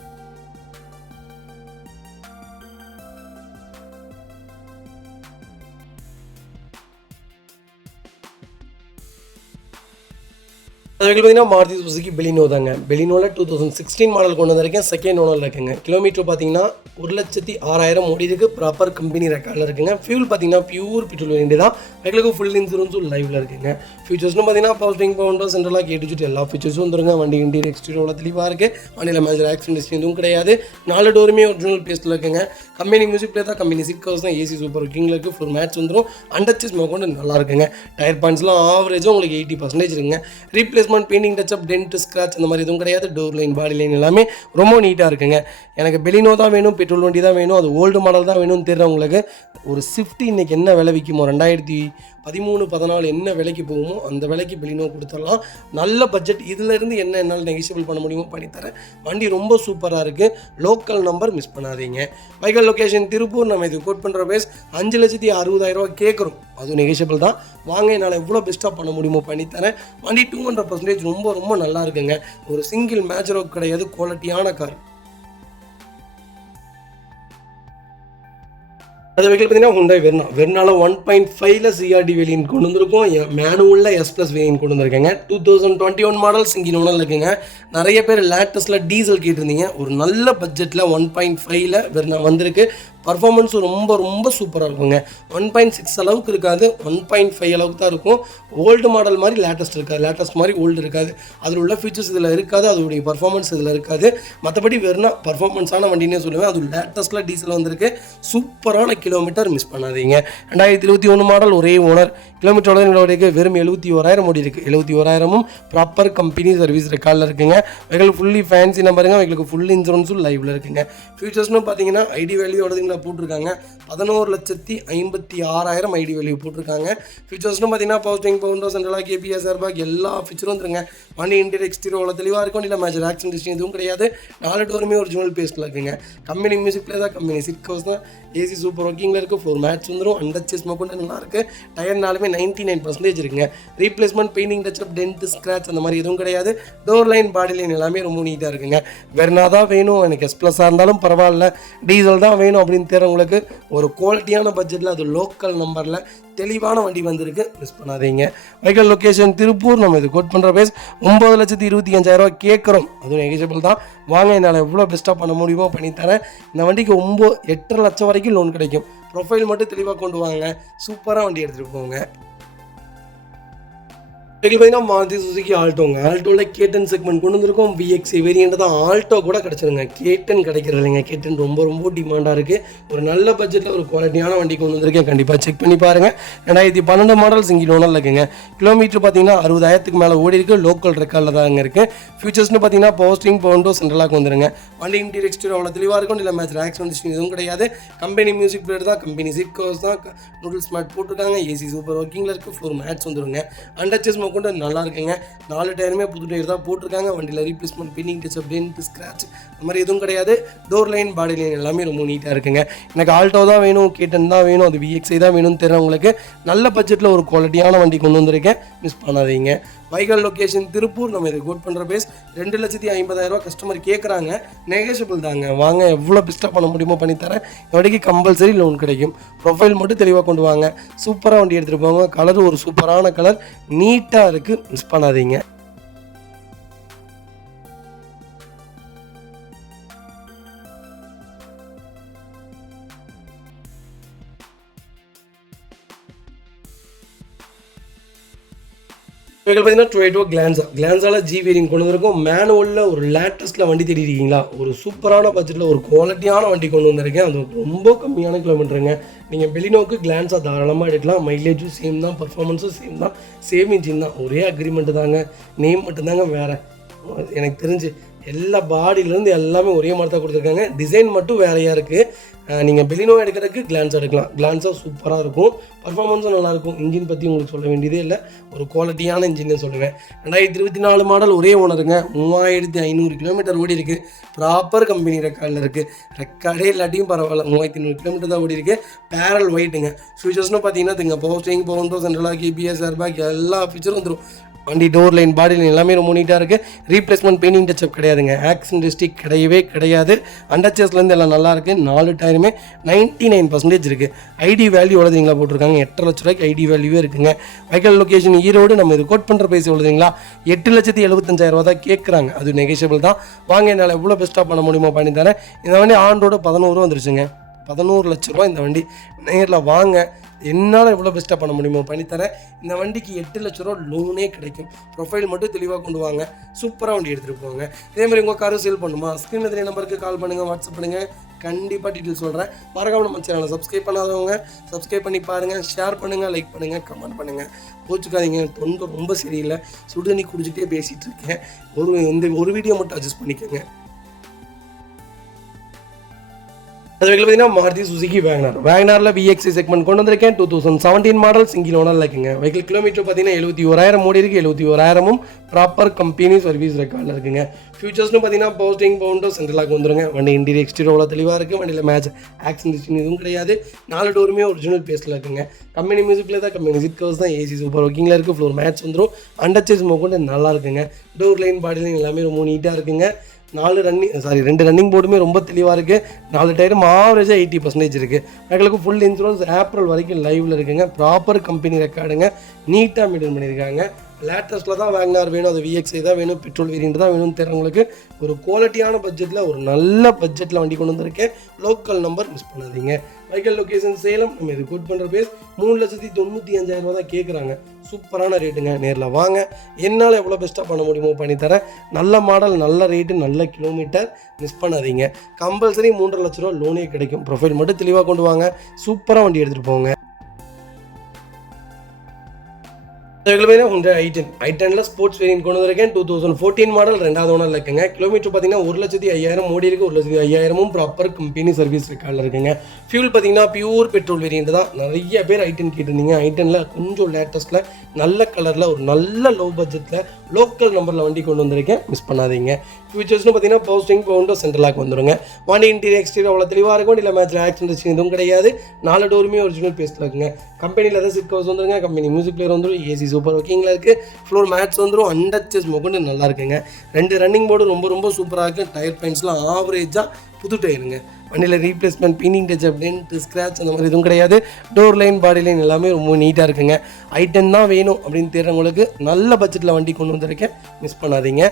அதுக்கு பார்த்தீங்கன்னா மாருதி சுசுகி பெலினோ தாங்க. பெலினோவில் 2016 மாடல் கொண்டு வந்திருக்கேன். செகண்ட் ஓனரில் இருக்குங்க. கிலோமீட்டர் பார்த்தீங்கன்னா 1,06,000 ஓடி இருக்குது. ப்ராப்பர் கம்பெனி ரெக்கார்டில் இருக்குங்க. ஃபியூல் பார்த்தீங்கன்னா பியூர் பெட்ரோல் வேண்டியது தான். எங்களுக்கு ஃபுல் இன்சூரன்ஸும் லைவில் இருக்குங்க. ஃபியூச்சர்ஸ்னு பார்த்தீங்கன்னா பவர்ஸ்டீரிங் பவுண்டோ சென்ட்ரலாக கேட்டுச்சுட்டு எல்லா ஃபீச்சர்ஸும் வந்துருங்க. வண்டி இன்டீரியர் எக்ஸ்டீரியர் தெளிவாக இருக்குது. வண்டியில் மேஜர் ஆக்சிடென்ட் எதுவும் கிடையாது. 4 டோருமே ஒரிஜினல் பேஸ்ட்டில் இருக்குங்க. கம்பெனி மியூசிக் பிளே தான், கம்பெனி சீட் கவர்ஸ் தான், ஏசி சூப்பர் ஒர்க்கிங்கில் இருக்குது. ஃபுல் மேட்ச் வந்துடும். அண்டர்ச்சேஸ் மோகன் நல்லா இருக்குங்க. டயர் பாயிண்ட்ஸ்லாம் ஆவரேஜாக உங்களுக்கு 80% இருக்குங்க. Replacement, painting touch up, dent, scratch அந்த மாதிரி எதுவும் கிடையாது. டோர் லைன், பாடி லைன் எல்லாமே ரொம்ப நீட்டாக இருக்குங்க. எனக்கு பெலினோ தான் வேணும், பெட்ரோல் வண்டி தான் வேணும், அது ஓல்டு மாடல் தான் வேணும்னு தெரிறவங்களுக்கு ஒரு ஸ்விஃப்ட் இன்றைக்கி என்ன விலை விற்குமோ 2013-14 என்ன விலைக்கு போகுமோ அந்த விலைக்கு பெலினோ கொடுத்துடலாம். நல்ல பட்ஜெட். இதிலேருந்து என்ன என்னால் நெகிஷியபிள் பண்ண முடியுமோ பண்ணித்தரேன். வண்டி ரொம்ப சூப்பராக இருக்குது. லோக்கல் நம்பர் மிஸ் பண்ணாதீங்க. வைக்கல் லொக்கேஷன் திருப்பூர். நம்ம இது கோட் பண்ணுற பேஸ் 5,60,000 கேட்குறோம். அதுவும் நெகிஷியபிள் தான். வாங்க, என்னால் எவ்வளோ பெஸ்ட்டாக பண்ண முடியுமோ பண்ணித்தரேன். வண்டி 200% ரொம்ப ரொம்ப நல்லா இருக்குங்க. ஒரு சிங்கிள் மேஜரோ கிடையாது. குவாலிட்டியான கார். அது வெஹிக்கிள் பார்த்தீங்கன்னா ஹுண்டாய் வெர்னால 1.5ல சிஆர்டி வேரியன்ட் கொண்டு வந்திருக்கோம். மேனுவலில் S+ வேரியன்ட் கொண்டு வந்திருக்கேங்க. 2021 மாடல் சிங்கிள் ஓனரில் இருக்குங்க. நிறைய பேர் லேட்டஸ்ட்டில் டீசல் கேட்டிருந்தீங்க. ஒரு நல்ல பட்ஜெட்டில் 1.5ல வெர்னா வந்திருக்கு. பர்ஃபார்மன்ஸும் ரொம்ப ரொம்ப சூப்பராக இருக்குங்க. 1.6 அளவுக்கு இருக்காது, 1.5 அளவுக்கு தான் இருக்கும். ஓல்டு மாடல் மாதிரி லேட்டஸ்ட் இருக்காது, லேட்டஸ்ட் மாதிரி ஓல்டு இருக்காது. அதில் உள்ள ஃபீச்சர்ஸ் இதில் இருக்காது, அதோடைய பர்ஃபார்மன்ஸ் இதில் இருக்காது. மற்றபடி வெறும் பர்ஃபார்மன்ஸான வண்டினே சொல்லுவேன். அது லேட்டஸ்ட்டில் டீசல் வந்திருக்கு. சூப்பரான கிலோமீட்டர், மிஸ் பண்ணாதீங்க. 2021 மாடல் ஒரே ஓனர். கிலோமீட்டரோட எங்களுக்கு வெறும் 71,000 ஓடி இருக்குது. 71,000ம் ப்ராப்பர் கம்பெனி சர்வீஸ் ரெக்கார்டில் இருக்குங்க. எங்களுக்கு ஃபுல்லி ஃபேன்சி நம்பருங்க. எங்களுக்கு ஃபுல் இன்சூரன்ஸும் லைவில் இருக்குங்க. ஃபியூச்சர்ஸ்னு பார்த்தீங்கன்னா ஐடி வேல்யூ போட்டிருக்காங்க 11,56,000 ஐடி வேல்யூ போட்டிருக்காங்க. ஃபியூச்சர்ஸ்னு பார்த்தீங்கன்னா பவர்ஸ்டீரிங் பவுண்டோ சென்ட்ரலாக கேபிஎஸ் ஏர்பேக் எல்லா ஃபீச்சரும் வந்துருங்க. வண்டி இன்டீரியர் எக்ஸ்டீரியர் அவ்வளோ தெளிவாக இருக்கும். இல்லை மேஜர் ஆக்சிடென்ட் எதுவும் கிடையாது. 4 டோருமே ஒரிஜினல் பேஸ்ட்டில் இருக்குங்க. கம்பெனி மியூசிக் பிளே தான், கம்பெனி சீட் கவர்ஸ் தான், ஏசி சூப்பர் ஒர்க்கிங்கில் இருக்குது. ஃப்ளோர் மேட்ச் வந்துடும். அண்டர்ச்சேஸ் மோகன் நல்லா இருக்குது. டயர்னாலுமே 99% இருக்குங்க. Replacement, painting touch up, dent, scratch அந்த மாதிரி எதுவும் கிடையாது. டோர் லைன், பாடி லைன் எல்லாமே ரொம்ப நீட்டாக இருக்குங்க. வெர்னா தான் வேணும், எனக்கு S+ஆக இருந்தாலும் பரவாயில்ல, டீசல் தான் வேணும் அப்படின்னு தேர்றவங்களுக்கு ஒரு குவாலிட்டியான பட்ஜெட்டில் அது லோக்கல் நம்பரில் தெளிவான வண்டி வந்திருக்கு. மிஸ் பண்ணாதீங்க. வைக்கல் லொக்கேஷன் திருப்பூர். நம்ம இது கோட் பண்ணுற பேஸ் 9,25,000 கேட்குறோம். அதுவும் நெகிஷியபிள் தான். வாங்க, என்னால் எவ்வளோ பெஸ்ட்டாக பண்ண முடியுமோ பண்ணித்தரேன். இந்த வண்டிக்கு 8.5 லட்சம் வரைக்கும் லோன் கிடைக்கும். ப்ரொஃபைல் மட்டும் தெளிவாக கொண்டு வாங்க. சூப்பராக வண்டி எடுத்துகிட்டு போங்க. பார்த்தீங்கன்னா மாருதி சுசுகி ஆல்டோங்க. ஆல்டோவில் கேட்டன் செக்மெண்ட் கொண்டு வந்திருக்கோம். VXI வேரியண்ட் தான். ஆல்டோ கூட கிடச்சிருங்க. கேட்டன் கிடைக்கிறது இல்லைங்க. கேட்டன் ரொம்ப ரொம்ப டிமாண்டாக இருக்குது. ஒரு நல்ல பட்ஜெட்டில் ஒரு குவாலிட்டியான வண்டி கொண்டு வந்திருக்கேன். கண்டிப்பாக செக் பண்ணி பாருங்கள். 2012 மாடல் சிங்கிள் ஓனரில் இருக்குங்க. கிலோமீட்டர் பார்த்தீங்கன்னா 60,000க்கு மேலே ஓடி இருக்குது. லோக்கல் ரெக்கார்டில் தான் அங்கே இருக்குது. ஃபியூச்சர்ஸ்னு பார்த்தீங்கன்னா பவர்ஸ்டீரிங் பவுண்டோ சென்ட்ரலாக வந்துருங்க. வண்டி இன்டீரியர் எக்ஸ்டீரியர் அவ்வளோ தெளிவாக இருக்கும். இல்லை மேட்ச் ஆக்சிடென்ட் எதுவும் கிடையாது. கம்பெனி மியூசிக் பிளேயர் தான், கம்பெனி சீட் கவர்ஸ் தான், நூடுல்ஸ் மேட் போட்டிருக்காங்க. ஏசி சூப்பர் ஒர்க்கிங்கில் இருக்குது. ஃப்ளோர் மேட்ச் வந்துருங்க. அண்டர்ச்சேஸ் கொண்டு நல்லா இருக்குங்க. 4 டயருமே புது டயர் தான் போட்டிருக்காங்க. வண்டியில் replacement, painting touch up, dent, scratch அந்த மாதிரி எதுவும் கிடையாது. டோர் லைன், பாடி லைன் எல்லாமே ரொம்ப நீட்டாக இருக்குங்க. எனக்கு ஆல்டோ தான் வேணும், கேட்டன் தான் வேணும், அது VXI தான் வேணும்னு தெரிறவங்களுக்கு நல்ல பட்ஜெட்டில் ஒரு குவாலிட்டியான வண்டி கொண்டு வந்திருக்கேன். மிஸ் பண்ணாதீங்க. வைகல் லொக்கேஷன் திருப்பூர். நம்ம இதை கோட் பண்ணுற பேஸ் 2,50,000 கஸ்டமர் கேட்குறாங்க. நெகோஷியபிள் தாங்க. வாங்க, எவ்வளோ பெஸ்ட்டாக பண்ண முடியுமோ பண்ணித்தரேன். வண்டிக்கு கம்பல்சரி லோன் கிடைக்கும். ப்ரொஃபைல் மட்டும் தெளிவாக கொண்டு வாங்க. சூப்பராக வண்டி எடுத்துகிட்டு போங்க. கலர் ஒரு சூப்பரான கலர், நீட்டாக இருக்குது. மிஸ் பண்ணாதீங்க. இப்போ பார்த்தீங்கன்னா டொயோட்டோ கிளான்ஸால் ஜி வேரியன்ட் கொண்டு வந்திருக்கோம். மேனுவலில் ஒரு லேட்டஸ்ட்டில் வண்டி தேடி இருக்கீங்களா? ஒரு சூப்பரான பட்ஜெட்டில் ஒரு குவாலிட்டியான வண்டி கொண்டு வந்திருக்கேன். அது ரொம்ப கம்மியான கிலோமீட்டருங்க. நீங்கள் பெலினோக்கு கிளான்ஸாக தாராளமாக எடுக்கலாம். மைலேஜும் சேம் தான், பர்ஃபார்மன்ஸும் சேம் தான், சேம் இன்ஜின் தான். ஒரே அக்ரிமெண்ட்டு தாங்க, நேம் மட்டும்தாங்க வேறு. எனக்கு தெரிஞ்சு எல்லா பாடியிலேருந்து எல்லாமே ஒரே மாதிரி தான் கொடுத்துருக்காங்க. டிசைன் மட்டும் வேறையாக இருக்குது. நீங்கள் பெலினோ எடுக்கிறதுக்கு கிளான்ஸ் எடுக்கலாம். கிளான்ஸாக சூப்பராக இருக்கும், பர்ஃபார்மன்ஸும் நல்லாயிருக்கும். இன்ஜின் பற்றி உங்களுக்கு சொல்ல வேண்டியதே இல்லை, ஒரு குவாலிட்டியான இன்ஜின்னு சொல்லுவேன். 2024 மாடல், ஒரே ஓனருங்க. 3500 கிலோமீட்டர் ஓடி இருக்குது. ப்ராப்பர் கம்பெனி ரெக்கார்டில் இருக்குது. ரெக்கார்டே இல்லாட்டியும் பரவாயில்ல, 3500 கிலோமீட்டர் தான் ஓடி இருக்குது. பேரல் ஒயிட்டுங்க. ஃபியூச்சர்ஸ்னு பார்த்தீங்கன்னா power steering, power window, central lock, ABS, airbag எல்லா ஃபீச்சரும் வந்துடும். வண்டி டோர் லைன், பாடி லைன் எல்லாமே ரொம்ப நீட்டாக இருக்குது. ரீப்ளேஸ்மெண்ட், பெயிண்டிங் டச்சப் கிடையாதுங்க. ஆக்சிடென்ட் ஹிஸ்ட்ரி கிடையவே கிடையாது. அண்டர்ச்சேஸ்லேருந்து எல்லாம் நல்லா இருக்குது. 4 டயருமே 99% இருக்குது. ஐடி வேல்யூ எவ்வளோதுங்களா போட்டிருக்காங்க? 8.5 லட்ச ரூபாய்க்கு ஐடி வேல்யூவே இருக்குங்க. வைக்கல் லொக்கேஷன் ஈரோடு. நம்ம இது கோட் பண்ணுற பைசா எவ்வளோதுங்களா? 8,75,000 தான் கேட்குறாங்க. அது நெகோஷியபிள் தான். வாங்க, என்னால் எவ்வளோ பெஸ்ட்டாக பண்ண முடியுமோ பண்ணி தரேன். இந்த வண்டி ஆன் ரோடு 11 வந்துருச்சுங்க. 11 லட்ச ரூபா இந்த வண்டி. நேரில் வாங்க, என்னால் எவ்வளோ பெஸ்ட்டாக பண்ண முடியுமோ பண்ணித்தரேன். இந்த வண்டிக்கு 8 லட்ச ரூபா லோனே கிடைக்கும். ப்ரொஃபைல் மட்டும் தெளிவாக கொண்டு வாங்க. சூப்பராக வண்டி எடுத்துகிட்டு போங்க. இதேமாதிரி உங்கள் காரும் சேல் பண்ணுமா? ஸ்க்ரீனில் தெரிய நம்பருக்கு கால் பண்ணுங்கள், வாட்ஸ்அப் பண்ணுங்கள். கண்டிப்பாக டீட்டெயில் சொல்கிறேன். மறக்காம நம்ம சேனலை சப்ஸ்கிரைப் பண்ணாதவங்க சப்ஸ்கிரைப் பண்ணி பாருங்கள். ஷேர் பண்ணுங்கள், லைக் பண்ணுங்கள், கமெண்ட் பண்ணுங்கள். கோச்சுக்காதீங்க, தொண்டை ரொம்ப சரியில்லை. சுடுதண்ணி குடிச்சிட்டே பேசிகிட்டு இருக்கேன். ஒரு வீடியோ மட்டும் அட்ஜஸ்ட் பண்ணிக்கோங்க. அது பார்த்தீங்கன்னா மாருதி சுசுகி வேகனாரில் VXI செக்மெண்ட் கொண்டு வந்திருக்கேன். 2017 மாடல், சிங்கிள் ஓனரில் இருக்குங்க. வெஹிக்கிள் கிலோமீட்டர் பார்த்தீங்கன்னா 71,000 ஓடி இருக்குது. 71,000 ப்ராப்பர் கம்பெனி சர்வீஸ் ரெக்கார்டில் இருக்குங்க. ஃபியூச்சர்ஸ்னு பார்த்தீங்கன்னா power steering, power window, central lock வந்துருங்க. வண்டி இன்டீரியர் எக்ஸ்டீரியர் தெளிவாக இருக்குது. வண்டியில் மேட்ச் ஆக்சிடென்ட் எதுவும் கிடையாது. 4 டோருமே ஒரிஜினல் பேஸில் இருக்குங்க. கம்பெனி மியூசிக்கில் தான், கம்பெனி சீட் கவர்ஸ் தான், AC சூப்பர் ஒர்க்கிங்கில் இருக்குது. ஃப்ளோர் மேட்ச் வந்துடும். அண்டர்ச்சேஸ் கொண்டு நல்லா இருக்குங்க. டோர் லைன், பாடி லைன் எல்லாமே ரொம்ப நீட்டாக இருக்குங்க. 2 ரன்னிங் போர்டுமே ரொம்ப தெளிவாக இருக்குது. 4 டயரும் ஆவரேஜாக 80% இருக்குது. எங்களுக்கு ஃபுல் இன்சூரன்ஸ் ஏப்ரல் வரைக்கும் லைவில் இருக்குங்க. ப்ராப்பர் கம்பெனி ரெக்கார்டுங்க. நீட்டாக மெயின்டைன் பண்ணியிருக்காங்க. லேட்டஸ்ட்டில் தான் வேகனார் வேணும், அது VXI தான் வேணும், பெட்ரோல் வேரியன்ட் தான் வேணும்னு தெரிறவங்களுக்கு ஒரு குவாலிட்டியான பட்ஜெட்டில், ஒரு நல்ல பட்ஜெட்டில் வண்டி கொண்டு வந்திருக்கேன். லோக்கல் நம்பர் மிஸ் பண்ணாதீங்க. வைக்கல் லொக்கேஷன் சேலம். நம்ம இது கோட் பண்ணுற பேஸ் 3,95,000 தான் கேட்குறாங்க. சூப்பரான ரேட்டுங்க. நேரில் வாங்க, என்னால் எவ்வளோ பெஸ்ட்டாக பண்ண முடியுமோ பண்ணித்தரேன். நல்ல மாடல், நல்ல ரேட்டு, நல்ல கிலோமீட்டர். மிஸ் பண்ணாதீங்க. கம்பல்சரி 3.5 லட்ச ரூபா லோனே கிடைக்கும். ப்ரொஃபைல் மட்டும் தெளிவாக கொண்டு வாங்க. சூப்பராக வண்டி எடுத்துகிட்டு போங்க. i10 ஸ்போர்ட்ஸ் வேரியன்ட் கொண்டு வந்திருக்கேன். 2014 மாடல், 2வது ஓனரில் இருக்குங்க. கிலோமீட்டர் பார்த்தீங்கன்னா 1,05,000 ஓடி இருக்குது. 1,05,000 ப்ராப்பர் கம்பெனி சர்வீஸ் ரெக்கார்டில் இருக்குங்க. ஃபியூல் பார்த்தீங்கன்னா பியூர் பெட்ரோல் வேரியன்ட் தான். நிறைய பேர் i10 கேட்டிருந்தீங்க. i10ல் கொஞ்சம் லேட்டஸ்ட்டில், நல்ல கலரில், ஒரு நல்ல லோ பட்ஜெட்டில், லோக்கல் நம்பரில் வண்டி கொண்டு வந்திருக்கேன். மிஸ் பண்ணாதீங்க. ஃபியூச்சர்ஸ்னு பார்த்தீங்கன்னா power steering, power window, central lock வந்துருங்க. வண்டி இன்டீரியர் எக்ஸ்டீரியர் அவ்வளோ தெளிவாக இருக்கும். இல்லை மேட்ச் ஆக்சிடென்ட் எதுவும் கிடையாது. 4 டோருமே ஒரிஜினல் பேஸில் இருக்குங்க. கம்பெனியில் எதாவது சீட் கவர்ஸ் வந்துருங்க. கம்பெனி மியூசிக் பிளேயர் வந்துடும். AC சூப்பர் ஒர்க்கிங்கில் இருக்குது. ஃப்ளோர் மேட்ச் வந்துடும். அண்டர்ச்சேஸ் கொண்டு நல்லா இருக்குங்க. 2 ரன்னிங் போர்டு ரொம்ப சூப்பராக இருக்குது. டயர் பாயிண்ட்ஸ்லாம் ஆவரேஜாக புது டயருங்க. வண்டியில் replacement, painting touch up, dent, scratch அந்த மாதிரி எதுவும் கிடையாது. டோர் லைன், பாடி லைன் எல்லாமே ரொம்ப நீட்டாக இருக்குங்க. i10 தான் வேணும் அப்படின்னு தெரிறவங்களுக்கு நல்ல பட்ஜெட்டில் வண்டி கொண்டு வந்திருக்கேன். மிஸ் பண்ணாதீங்க.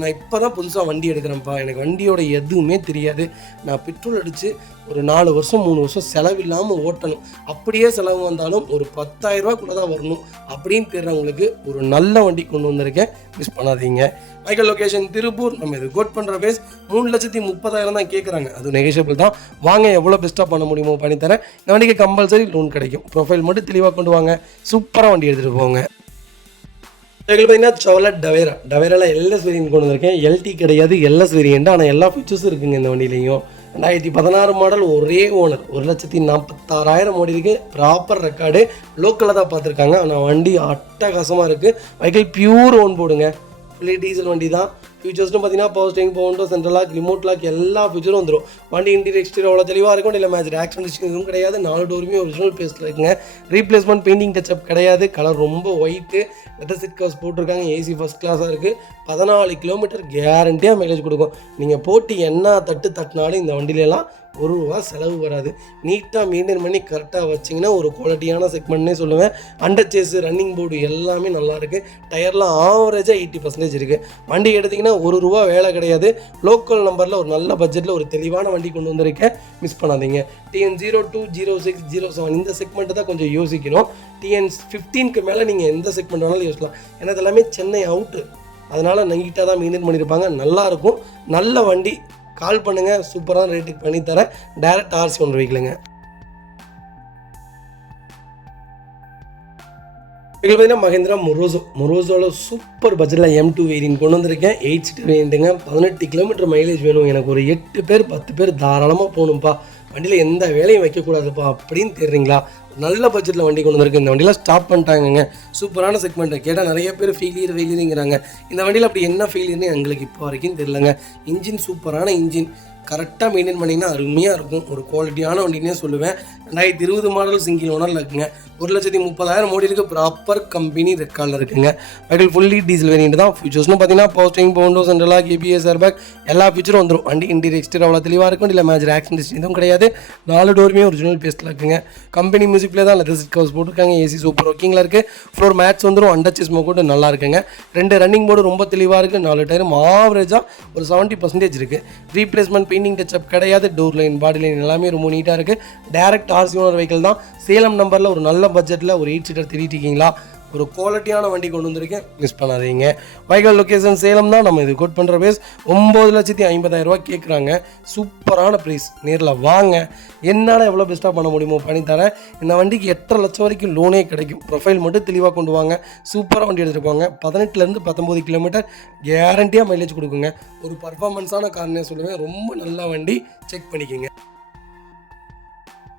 நான் இப்போ தான் புதுசாக வண்டி எடுக்கிறேன்ப்பா, எனக்கு வண்டியோட எதுவுமே தெரியாது, நான் பெட்ரோல் அடித்து ஒரு 4 வருஷம் 3 வருஷம் செலவில்லாமல் ஓட்டணும், அப்படியே செலவு வந்தாலும் ஒரு 10,000 ரூபாக்குள்ளே தான் வரணும் அப்படின்னு தெரிறவங்களுக்கு ஒரு நல்ல வண்டி கொண்டு வந்திருக்கேன். மிஸ் பண்ணாதீங்க. வைக்கல் லொக்கேஷன் திருப்பூர். நம்ம இது கோட் பண்ணுற பேஸ் 3,30,000 தான் கேட்குறாங்க. அது நெகோஷியபிள் தான். வாங்க, எவ்வளோ பெஸ்ட்டாக பண்ண முடியுமோ பண்ணித்தரேன். இந்த வண்டிக்கு கம்பல்சரி லோன் கிடைக்கும். ப்ரொஃபைல் மட்டும் தெளிவாக கொண்டு வாங்க. சூப்பராக வண்டி எடுத்துகிட்டு போங்க. பார்த்தீங்கன்னா சோலட் டவேராவில் LS வேரியன்ட் கொண்டு வந்திருக்கேன். LT கிடையாது, LS வேரியன்ட். ஆனால் எல்லா ஃபீச்சர்ஸும் இருக்குங்க இந்த வண்டியிலையும். 2016 மாடல், ஒரே ஓனர், 1,46,000 ஓடி இருக்குது. ப்ராப்பர் ரெக்கார்டு, லோக்கலில் தான் பார்த்துருக்காங்க. ஆனால் வண்டி அட்டகாசமாக இருக்குது. வெஹிக்கிள் பியூர் ஓன் போர்டுங்க, ஃபுல்லி டீசல் வண்டி தான். ஃபியூச்சர்ஸ்னு பார்த்தீங்கன்னா power steering, power central lock, remote lock எல்லா ஃபியூச்சரும் வந்துடும். வண்டி இன்டீரியர் எக்ஸ்டீரியர் அவ்வளோ தெளிவாக இருக்கும். இல்லை மேட்ச் ஆக்சிடென்ட் எதுவும் கிடையாது. 4 டோருமே ஒரிஜினல் பேஸ்ட்டில் இருக்குங்க. ரீப்ளேஸ்மெண்ட் பெயிண்டிங் டச்சப் கிடையாது. கலர் ரொம்ப ஒயிட்டு, லெதர் சீட் கவர்ஸ் போட்டிருக்காங்க. ஏசி ஃபஸ்ட் கிளாஸாக இருக்குது. 14 கிலோமீட்டர் கேரண்டியாக மைலேஜ் கொடுக்கும். நீங்கள் போட்டு என்ன தட்டினாலும் இந்த வண்டியிலலாம் ₹1 செலவு வராது. நீட்டாக மெயின்டைன் பண்ணி கரெக்டாக வச்சிங்கன்னா ஒரு குவாலிட்டியான செக்மெண்ட்னே சொல்லுவேன். அண்டர் சேஸு, ரன்னிங் போர்டு எல்லாமே நல்லாயிருக்கு. டயர்லாம் ஆவரேஜாக 80% இருக்குது. வண்டி எடுத்திங்கன்னா ₹1 வேலை கிடையாது. லோக்கல் நம்பரில் ஒரு நல்ல பட்ஜெட்டில் ஒரு தெளிவான வண்டி கொண்டு வந்திருக்கேன். மிஸ் பண்ணாதீங்க. TN02, 06, 07 இந்த செக்மெண்ட்டு தான் கொஞ்சம் யோசிக்கணும். TN15க்கு மேலே நீங்கள் எந்த செக்மெண்ட் வேணாலும் யோசிக்கலாம். ஏன்னா இதெல்லாமே சென்னை அவுட்டு, அதனால் நீட்டாக தான் மெயின்டைன் பண்ணியிருப்பாங்க. நல்லாயிருக்கும். நல்ல வண்டி. கால் பண்ணுங்கள், சூப்பரான ரேட்டுக்கு பண்ணித்தரேன். டைரக்ட் RC ஒன்று வைக்கலுங்க. இப்போ பார்த்தீங்கன்னா மஹேந்திரா மொரோசோவில் சூப்பர் பட்ஜெட்டில் M2 வேரியன்ட் கொண்டு வந்திருக்கேன். 8 சீட்டர் வேரியண்ட்டுங்க. 18 கிலோமீட்டர் மைலேஜ் வேணும். எனக்கு ஒரு 8 பேர் 10 பேர் தாராளமாக போகணும்ப்பா, வண்டியில் எந்த வேலையும் வைக்கக்கூடாதுப்பா அப்படின்னு தெரியுங்களா? நல்ல பட்ஜெட்டில் வண்டி கொண்டு வந்திருக்கு. இந்த வண்டியில் ஸ்டாப் பண்ணிட்டாங்கங்க. சூப்பரான செக்மெண்ட்டை கேட்டால் நிறைய பேர் ஃபெயிலியருங்கிறாங்க. இந்த வண்டியில் அப்படி என்ன ஃபெயிலியர்னு எங்களுக்கு இப்போ வரைக்கும் தெரிலங்க. இன்ஜின் சூப்பரான இன்ஜின், கரெக்டாக மெயின்டைன் பண்ணிங்கன்னா அருமையாக இருக்கும். ஒரு குவாலிட்டியான வண்டினே சொல்லுவேன். 2020 மாடல் சிங்கிள் ஓனரில் இருக்குங்க. 1,30,000 ஓடி இருக்குது. ப்ராப்பர் கம்பெனி ரெக்கார்டில் இருக்குங்க. வெஹிக்கிள் ஃபுல்லி டீசல் வேரியன்ட் தான். ஃபியூச்சர்ஸ்னு பார்த்தீங்கன்னா power steering, power central lock, ABS, airbag எல்லா ஃபியூச்சரும் வந்துடும். வண்டி இன்டீரியர் எக்ஸ்டீரியர் அவ்வளோ தெளிவாக இருக்கும். இல்லை மேஜர் ஆக்சிடென்ட் எதுவும் கிடையாது. 4 டோருமே ஒரிஜினல் பேஸ்ட்டில் இருக்குங்க. கம்பெனி மியூசிக்கில் தான் லெதர் சீட் கவர்ஸ் போட்டிருக்காங்க. ஏசி சூப்பர் ஒர்க்கிங்கில் இருக்குது. ஃப்ளோர் மேட்ச் வந்துடும். அண்டர் சேஸ் கூட நல்லா இருக்குங்க. 2 ரன்னிங் போர்டு ரொம்ப தெளிவாக இருக்குது. 4 டயரும் ஆவரேஜாக ஒரு 70% இருக்குது. ரீப்ளேஸ்மெண்ட் பெயிண்டிங் டச்சப் கிடையாது. டோர் லைன், பாடி லைன் எல்லாமே ரொம்ப நீட்டாக இருக்குது. டைரக்ட் RC ஓனர் வெஹிக்கிள் தான். சேலம் நம்பரில் ஒரு நல்ல பட்ஜெட்டில் ஒரு 8 சீட்டர் தேடிட்டு இருக்கீங்களா? ஒரு குவாலிட்டியான வண்டி கொண்டு வந்திருக்கேன். மிஸ் பண்ணாதீங்க. வெஹிக்கிள் லொக்கேஷன் சேலம் தான். நம்ம இது கோட் பண்ணுற பேஸ் ₹9,50,000 கேட்குறாங்க. சூப்பரான ப்ரைஸ். நேரில் வாங்க, என்னால் எவ்வளோ பெஸ்ட்டாக பண்ண முடியுமோ பண்ணித்தரேன். இந்த வண்டிக்கு 8.5 லட்சம் வரைக்கும் லோனே கிடைக்கும். ப்ரொஃபைல் மட்டும் தெளிவாக கொண்டு வாங்க. சூப்பராக வண்டி எடுத்துகிட்டு போங்க. 18 19 கிலோமீட்டர் கேரண்டியாக மைலேஜ் கொடுக்குங்க. ஒரு பர்ஃபார்மன்ஸான கார்னே சொல்லுவேன். ரொம்ப நல்ல வண்டி, செக் பண்ணிக்கோங்க.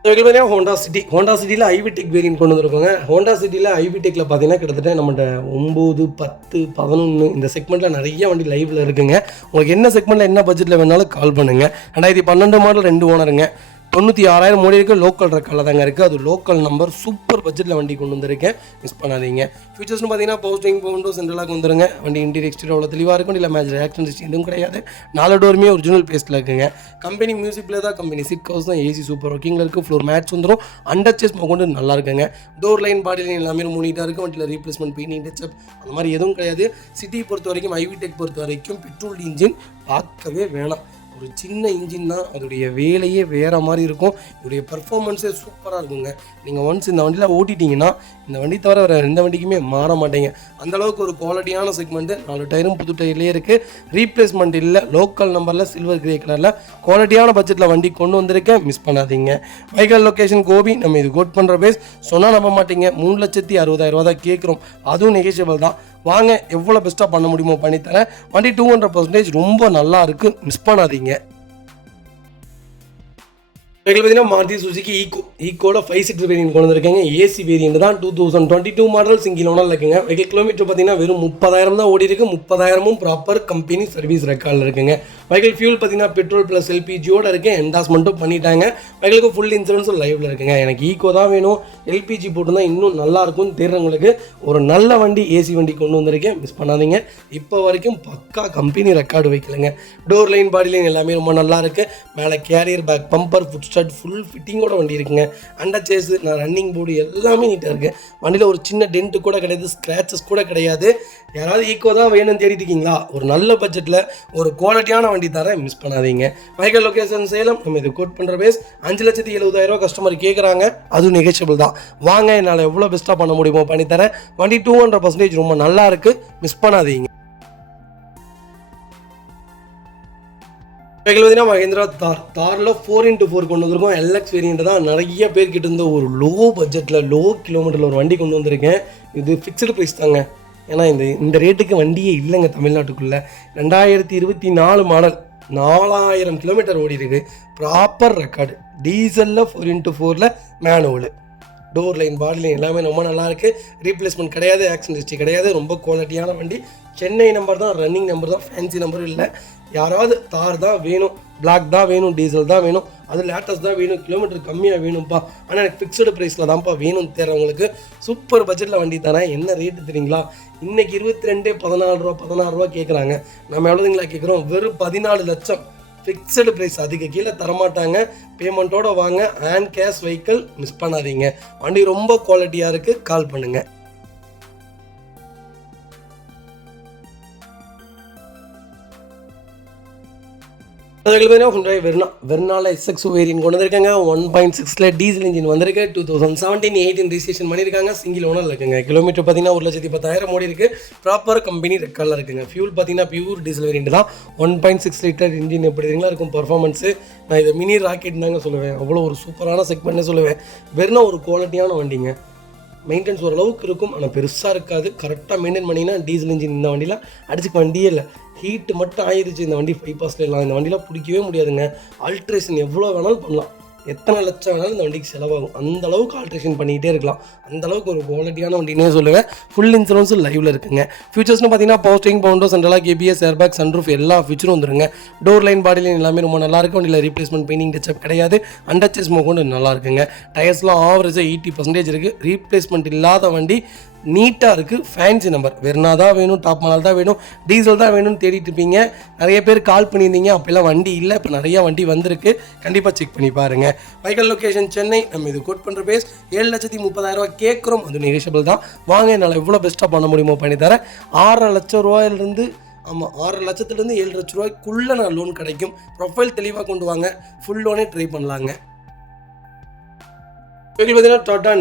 ஹோண்டா சிட்டியில் ஐவிடெக் வேரியன்ட் கொண்டு வந்துருக்கோங்க. ஹோண்டா சிட்டியில் ஐவிடெக்கில் பார்த்தீங்கன்னா கிட்டத்தட்ட நம்மகிட்ட 9, 10, 11 இந்த செக்மெண்ட்டில் நிறைய வண்டி லைவில் இருக்குங்க. உங்களுக்கு என்ன செக்மெண்ட்டில் என்ன பட்ஜெட்டில் வேணாலும் கால் பண்ணுங்கள். 2012 மாடல் 2 ஓனருங்க. 96,000 ஓடி இருக்குது. லோக்கல் ரெக்கார்டில் தாங்க இருக்குது. அது லோக்கல் நம்பர். சூப்பர் பட்ஜெட்டில் வண்டி கொண்டு வந்திருக்கேன். மிஸ் பண்ணாதீங்க. ஃபியூச்சர்ஸ்னு பார்த்தீங்கன்னா power steering, power central lock வந்துருங்க. வண்டி இன்டீரியர் எக்ஸ்டீரியர் அவ்வளோ தெளிவாக இருக்கும். இல்லை மேஜர் ஆக்சிடென்ட் எதுவும் கிடையாது. 4 டோருமே ஒரிஜினல் பேஸ்ட்டில் இருக்குங்க. கம்பெனி மியூசிக்கில் தான். கம்பெனி சீட் கவர்ஸ் தான். ஏசி சூப்பர் ஒர்க்கிங்கில் இருக்குது. ஃப்ளோர் மேட்ச் வந்துடும். அண்டர் சேஸ் கொண்டு நல்லா இருக்குங்க. டோர் லைன், பாடி லைன் எல்லாமே ரொம்ப நீட்டாக இருக்குது. வண்டியில் ரீப்ளேஸ்மெண்ட் பெயிண்டிங் டச்சப் அந்த மாதிரி எதுவும் கிடையாது. சிட்டியை பொறுத்த வரைக்கும், ஐவிடெக் பொறுத்த வரைக்கும் பெட்ரோல் இன்ஜின் பார்க்கவே வேணாம். ஒரு சின்ன இன்ஜின் தான், அதோடைய வேலையே வேறு மாதிரி இருக்கும். இதோடைய பர்ஃபார்மன்ஸே சூப்பராக இருக்குங்க. நீங்கள் ஒன்ஸ் இந்த வண்டியில் ஓட்டிட்டிங்கன்னா இந்த வண்டி தவிர வேறு எந்த வண்டிக்குமே மாற மாட்டேங்க. அந்தளவுக்கு ஒரு குவாலிட்டியான செக்மெண்ட்டு. 4 டயரும் புது டயர்லேயே இருக்குது. ரீப்ளேஸ்மெண்ட் இல்லை. லோக்கல் நம்பரில் சில்வர் கிரே கலரில் குவாலிட்டியான பட்ஜெட்டில் வண்டி கொண்டு வந்திருக்கேன். மிஸ் பண்ணாதீங்க. Vehicle location copy. நம்ம இது கோட் பண்ணுற பேஸ் சொன்னால் நம்ப மாட்டீங்க. 3,60,000 தான் கேட்குறோம். அதுவும் நெகோஷியபிள் தான். வாங்க, எவ்வளோ பெஸ்ட்டாக பண்ண முடியுமோ பண்ணித்தரேன். வண்டி 200% ரொம்ப நல்லா இருக்குது. மிஸ் பண்ணாதீங்க. பார்த்தீங்கன்னா மாருதி சுசுகி ஈக்கோட 5 சீட்டர் வேரியன்ட் கொண்டு வந்திருக்காங்க. ஏசி வேரியன்ட் தான். 2022 மாடல் சிங்கிள் ஓனரில் இருக்குங்க. வெஹிக்கிள் கிலோமீட்டர் பார்த்தீங்கன்னா வெறும் 30,000 தான் ஓடி இருக்குது. 30,000ம் ப்ராப்பர் கம்பெனி சர்வீஸ் ரெக்கார்டில் இருக்குங்க. வெஹிக்கிள் ஃபியூல் பார்த்தீங்கன்னா பெட்ரோல் ப்ளஸ் LPGயோட இருக்குது. என்டாஸ்மெண்ட்டும் பண்ணிட்டாங்க. வெஹிக்கிளுக்கு ஃபுல் இன்சூரன்ஸும் லைவில் இருக்குங்க. எனக்கு ஈக்கோ தான் வேணும், LPG போட்டுருந்தா இன்னும் நல்லாயிருக்கும்னு தெரிறவங்களுக்கு ஒரு நல்ல வண்டி, ஏசி வண்டி கொண்டு வந்திருக்கேன். மிஸ் பண்ணாதீங்க. இப்போ வரைக்கும் பக்கா கம்பெனி ரெக்கார்டு வைக்கலைங்க. டோர் லைன், பாடி லைன் எல்லாமே ரொம்ப நல்லா இருக்குது. மேலே carrier back, bumper, foot start full ஃபிட்டிங்கோட வண்டி இருக்குங்க. அண்டர் சேஸ், ரன்னிங் போர்டு எல்லாமே நீட்டாக இருக்குது. வண்டியில் ஒரு சின்ன டென்ட்டு கூட கிடையாது, ஸ்க்ராச்சஸ் கூட கிடையாது. யாராவது ஈக்கோ தான் வேணும்னு தேடிட்டு இருக்கீங்களா? ஒரு நல்ல பட்ஜெட்டில் ஒரு குவாலிட்டியான வண்டி தரேன். மிஸ் பண்ணாதீங்க. Vehicle location Salem. நம்ம இது கோட் பண்ணுற பேஸ் 5,70,000 கஸ்டமர் கேட்குறாங்க. அதுவும் நெகோஷியபிள் தான். வாங்க, என்னால் எவ்வளோ பெஸ்ட்டாக பண்ண முடியுமோ பண்ணித்தரேன். வண்டி 200% ரொம்ப நல்லா இருக்குது. மிஸ் பண்ணாதீங்க. பார்த்தீங்கன்னா மஹேந்திரா தாரில் 4x4 கொண்டு வந்திருக்கோம். LX வேரியண்ட் தான். நிறைய பேர்கிட்ட இருந்த ஒரு லோ பட்ஜெட்டில், லோ கிலோமீட்டரில் ஒரு வண்டி கொண்டு வந்திருக்கேன். இது ஃபிக்ஸ்டு ப்ரைஸ் தாங்க. ஏன்னா இந்த ரேட்டுக்கு வண்டியே இல்லைங்க தமிழ்நாட்டுக்குள்ளே. 2024 மாடல் 4000 கிலோமீட்டர் ஓடி இருக்கு. Proper record. டீசலில் 4x4 manual. Door line body line எல்லாமே ரொம்ப நல்லாயிருக்கு. ரீப்ளேஸ்மெண்ட் கிடையாது, ஆக்சிடென்ட் ஹிஸ்ட்ரி கிடையாது. ரொம்ப குவாலிட்டியான வண்டி. சென்னை நம்பர் தான், ரன்னிங் நம்பர் தான், ஃபேன்சி நம்பரும் இல்லை. யாராவது தார் தான் வேணும், பிளாக் தான் வேணும், டீசல் தான் வேணும், அது லேட்டஸ்ட் தான் வேணும், கிலோமீட்டர் கம்மியாக வேணும்ப்பா, ஆனால் எனக்கு ஃபிக்ஸ்டு ப்ரைஸில் தான்ப்பா வேணும்னு தேர்றவங்களுக்கு சூப்பர் பட்ஜெட்டில் வண்டி தரேன். என்ன ரேட்டு தெரியுங்களா? இன்றைக்கி 22 14 ரூபா கேட்குறாங்க. நம்ம எவ்வளோதுங்களா கேட்குறோம்? வெறும் 14 லட்சம். Fixed price. அதுக்கு கீழே தரமாட்டாங்க. பேமெண்ட்டோடு வாங்க. ஹேண்ட் கேஷ் வெஹிக்கிள் மிஸ் பண்ணாதீங்க. வண்டி ரொம்ப குவாலிட்டியாக இருக்குது. கால் பண்ணுங்கள். வெர்னால எஸ்எக்ஸ் வேரியன்ட் கொண்டு வந்திருக்காங்க. 1.6 டீசல் இன்ஜின் வந்திருக்கு. 2017-18 ரிஜிஸ்ட்ரேஷன் பண்ணியிருக்காங்க. சிங்கிள் ஓனர் இருக்குங்க. கிலோமீட்டர் பார்த்தீங்கன்னா 1,10,000 ஓடி இருக்குது. ப்ராப்பர் கம்பெனி ரெக்கார்டில் இருக்குங்க. ஃபியூல் பார்த்தீங்கன்னா பியூர் டீசல் வேரியன்ட் தான். 1.6 லிட்டர் இன்ஜின் எப்படி இருக்குங்களா இருக்கும் பர்ஃபார்மன்ஸு. நான் இதை மினி ராக்கெட் தாங்க சொல்லுவேன். அவ்வளோ ஒரு சூப்பரான செக்மெண்ட்னு சொல்லுவேன். வெறும் ஒரு குவாலிட்டியான வண்டிங்க. மெயின்டெனன்ஸ் ஓரளவுக்கு இருக்கும், ஆனால் பெருசாக இருக்காது. கரெக்டாக மெயின்டைன் பண்ணிங்கன்னா டீசல் இன்ஜின் இந்த வண்டியில் அடிச்சுக்க வண்டியே இல்லை. ஹீட்டு மட்டும் ஆயிடுச்சு இந்த வண்டி. பைபாஸில் எல்லாம் இந்த வண்டியில் பிடிக்கவே முடியாதுங்க. ஆல்ட்ரேஷன் எவ்வளோ வேணாலும் பண்ணலாம். எத்தனை லட்சம் வேணாலும் இந்த வண்டிக்கு செலவாகும். அந்த அளவுக்கு ஆல்ட்ரேஷன் பண்ணிகிட்டே இருக்கலாம். அந்த அளவுக்கு ஒரு குவாலிட்டியான வண்டினே சொல்லுவேன். ஃபுல் இன்சூரன்ஸும் லைவில் இருக்குங்க. ஃபீச்சர்ஸ்னு பார்த்தீங்கன்னா power steering, power window, central lock KBS, airbag, sunroof எல்லா ஃபீச்சரும் வந்துருங்க. டோர் லைன், பாடி லைன் எல்லாமே ரொம்ப நல்லாயிருக்கு. வண்டியில் ரீப்ளேஸ்மெண்ட் பெயிண்டிங் டச்சப் கிடையாது. அண்டர் ஸ்மோக் கொண்டு நல்லா இருக்குங்க. டயர்ஸ்லாம் ஆவரேஜாக 80% இருக்குது. ரீப்ளேஸ்மெண்ட் இல்லாத வண்டி. நீட்டாக இருக்குது. Fancy number. வெர்னா தான் வேணும், டாப் மாடல் தான் வேணும், டீசல் தான் வேணும்னு தேடிட்டு இருப்பீங்க. நிறைய பேர் கால் பண்ணியிருந்தீங்க. அப்போல்லாம் வண்டி இல்லை, இப்போ நிறையா வண்டி வந்திருக்கு. கண்டிப்பாக செக் பண்ணி பாருங்கள். வைக்கல் லொக்கேஷன் சென்னை. நம்ம இது கோட் பண்ணுற பேஸ் 7,30,000 கேட்குறோம். அது நெகோஷியபிள் தான். வாங்க, என்னால் எவ்வளோ பெஸ்ட்டாக பண்ண முடியுமோ பண்ணி தரேன். 6 லட்சம் ரூபாயிலிருந்து 6 லட்சத்துலேருந்து 7 லட்ச ரூபாய்க்குள்ளே நான் லோன் கிடைக்கும். ப்ரொஃபைல் தெளிவாக கொண்டு வாங்க. ஃபுல் லோனே ட்ரை பண்ணலாங்க. பார்த்தீங்கன்னா டாட்டா